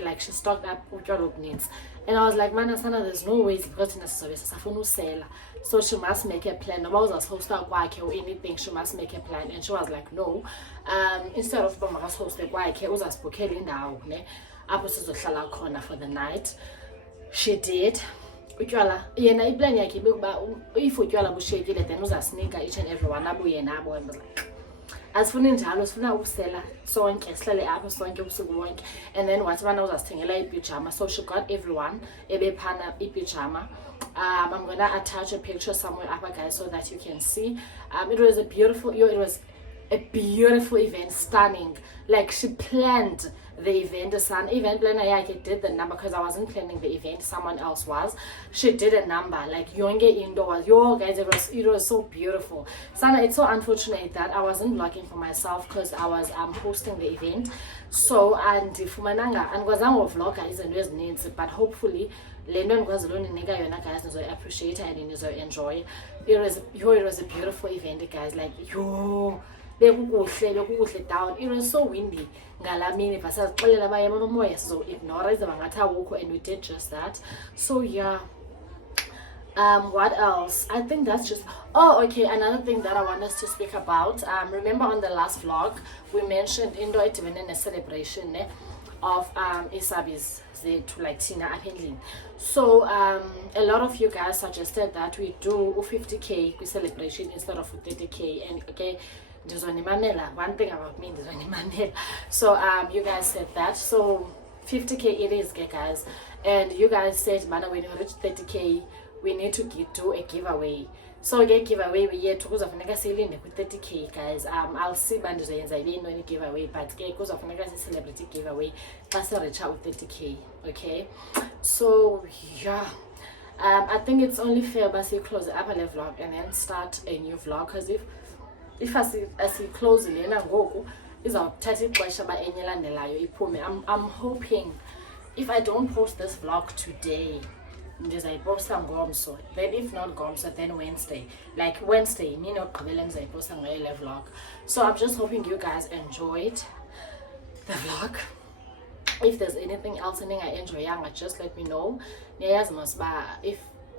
like she stocked up utywala obuninzi. And I was like, man, Asana, there's no way because in a service safuna usela. So she must make a plan. Noma uzasihosta kwakhe or anything, she must make a plan. And she was like, no. Instead of uba makasihoste kwakhe uzasibhukhela indawo ne apho sizohlala khona for the night. She did. Utywala yena iplan yakhe bekuba if utywala bushekile then uzasinika each and everyone abuye nabo. And like, asifuna njalo sifuna ukusela sonke sihlale apho sonke ubusuku bonke. And then wathi bana uzasithengela ipijama, so she got everyone ebephana ipijama. I'm gonna attach a picture somewhere up guys so that you can see. It was a beautiful event, stunning. Like she planned the event. The event planner yakhe did the number because I wasn't planning the event, someone else was. She did a number like yonke indoors. Yo guys, it was so beautiful. Sana, it's so unfortunate that I wasn't vlogging for myself because I was hosting the event. So and fumananga and ngwazango vlogger izinto ezininzi, but hopefully le nto ndikwazileyo ndinika yona guys nizo appreciate and nizo enjoy. It was a beautiful event guys, like bekukuhle down. It was so windy ngalamini but sasixelela baye moya sizo ignore izoba ngathi awukho, and we did just that. So yeah, what else? I think that's just okay, another thing that I want us to speak about. Remember on the last vlog we mentioned into edibene ne-celebration of Isabi's to like Tina Apendling. So a lot of you guys suggested that we do 50k celebration instead of 30k, and okay, one thing about me, so you guys said that, so 50k it is guys. And you guys said man, when you reach 30k we need to do a giveaway. So get giveaway we yet kuzofuneka silinde ku 30k guys. I'll see bandizoyenza ibeni giveaway, but ke kuzofuneka celebrity giveaway xa reach out 30k. Okay, so yeah, I think it's only fair but you close the upper level vlog and then start a new vlog, because if I see close lena ngoku izawuthatha ixesha ba enye elandelayo iphume. I'm hoping if I don't post this vlog today, ndizayiposta ngomso, then if not ngomso, then Wednesday. Like Wednesday nini ogqibela ndizayiposta ngayo le vlog. So I'm just hoping you guys enjoyed the vlog. If there's anything else endingaenjoyanga, just let me know. Niyayazi mos ba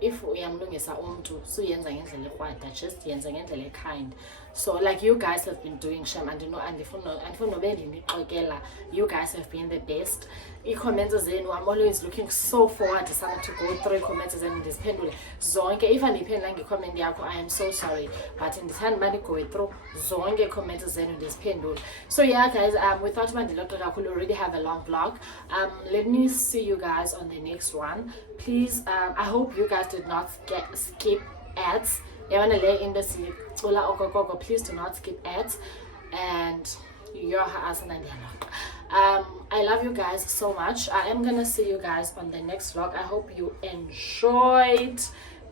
if uyamlungisa umntu suyenza ngendlela ekrwada, just yenza ngendlela kind. So like you guys have been doing, Shem, and andifuna nobe ndinixokela, you guys have been the best. I-comments zenu, I'm always looking so forward to something to go through comments zenu ndiziphendule zonke. If andiyiphendulanga i-comment yakho, I am so sorry, but ndithanda uba ndigoe through zonke comments zenu ndiziphendule. So yeah guys, without mandiloqe kakhulu, already have a long vlog. Let me see you guys on the next one. Please, I hope you guys did not skip ads. Please do not skip ads, and I love you guys so much. I am gonna see you guys on the next vlog. I hope you enjoyed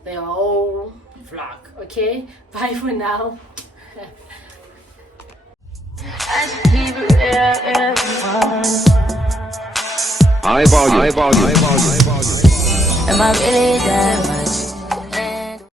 the whole vlog. Okay, bye for now. Am I really that much?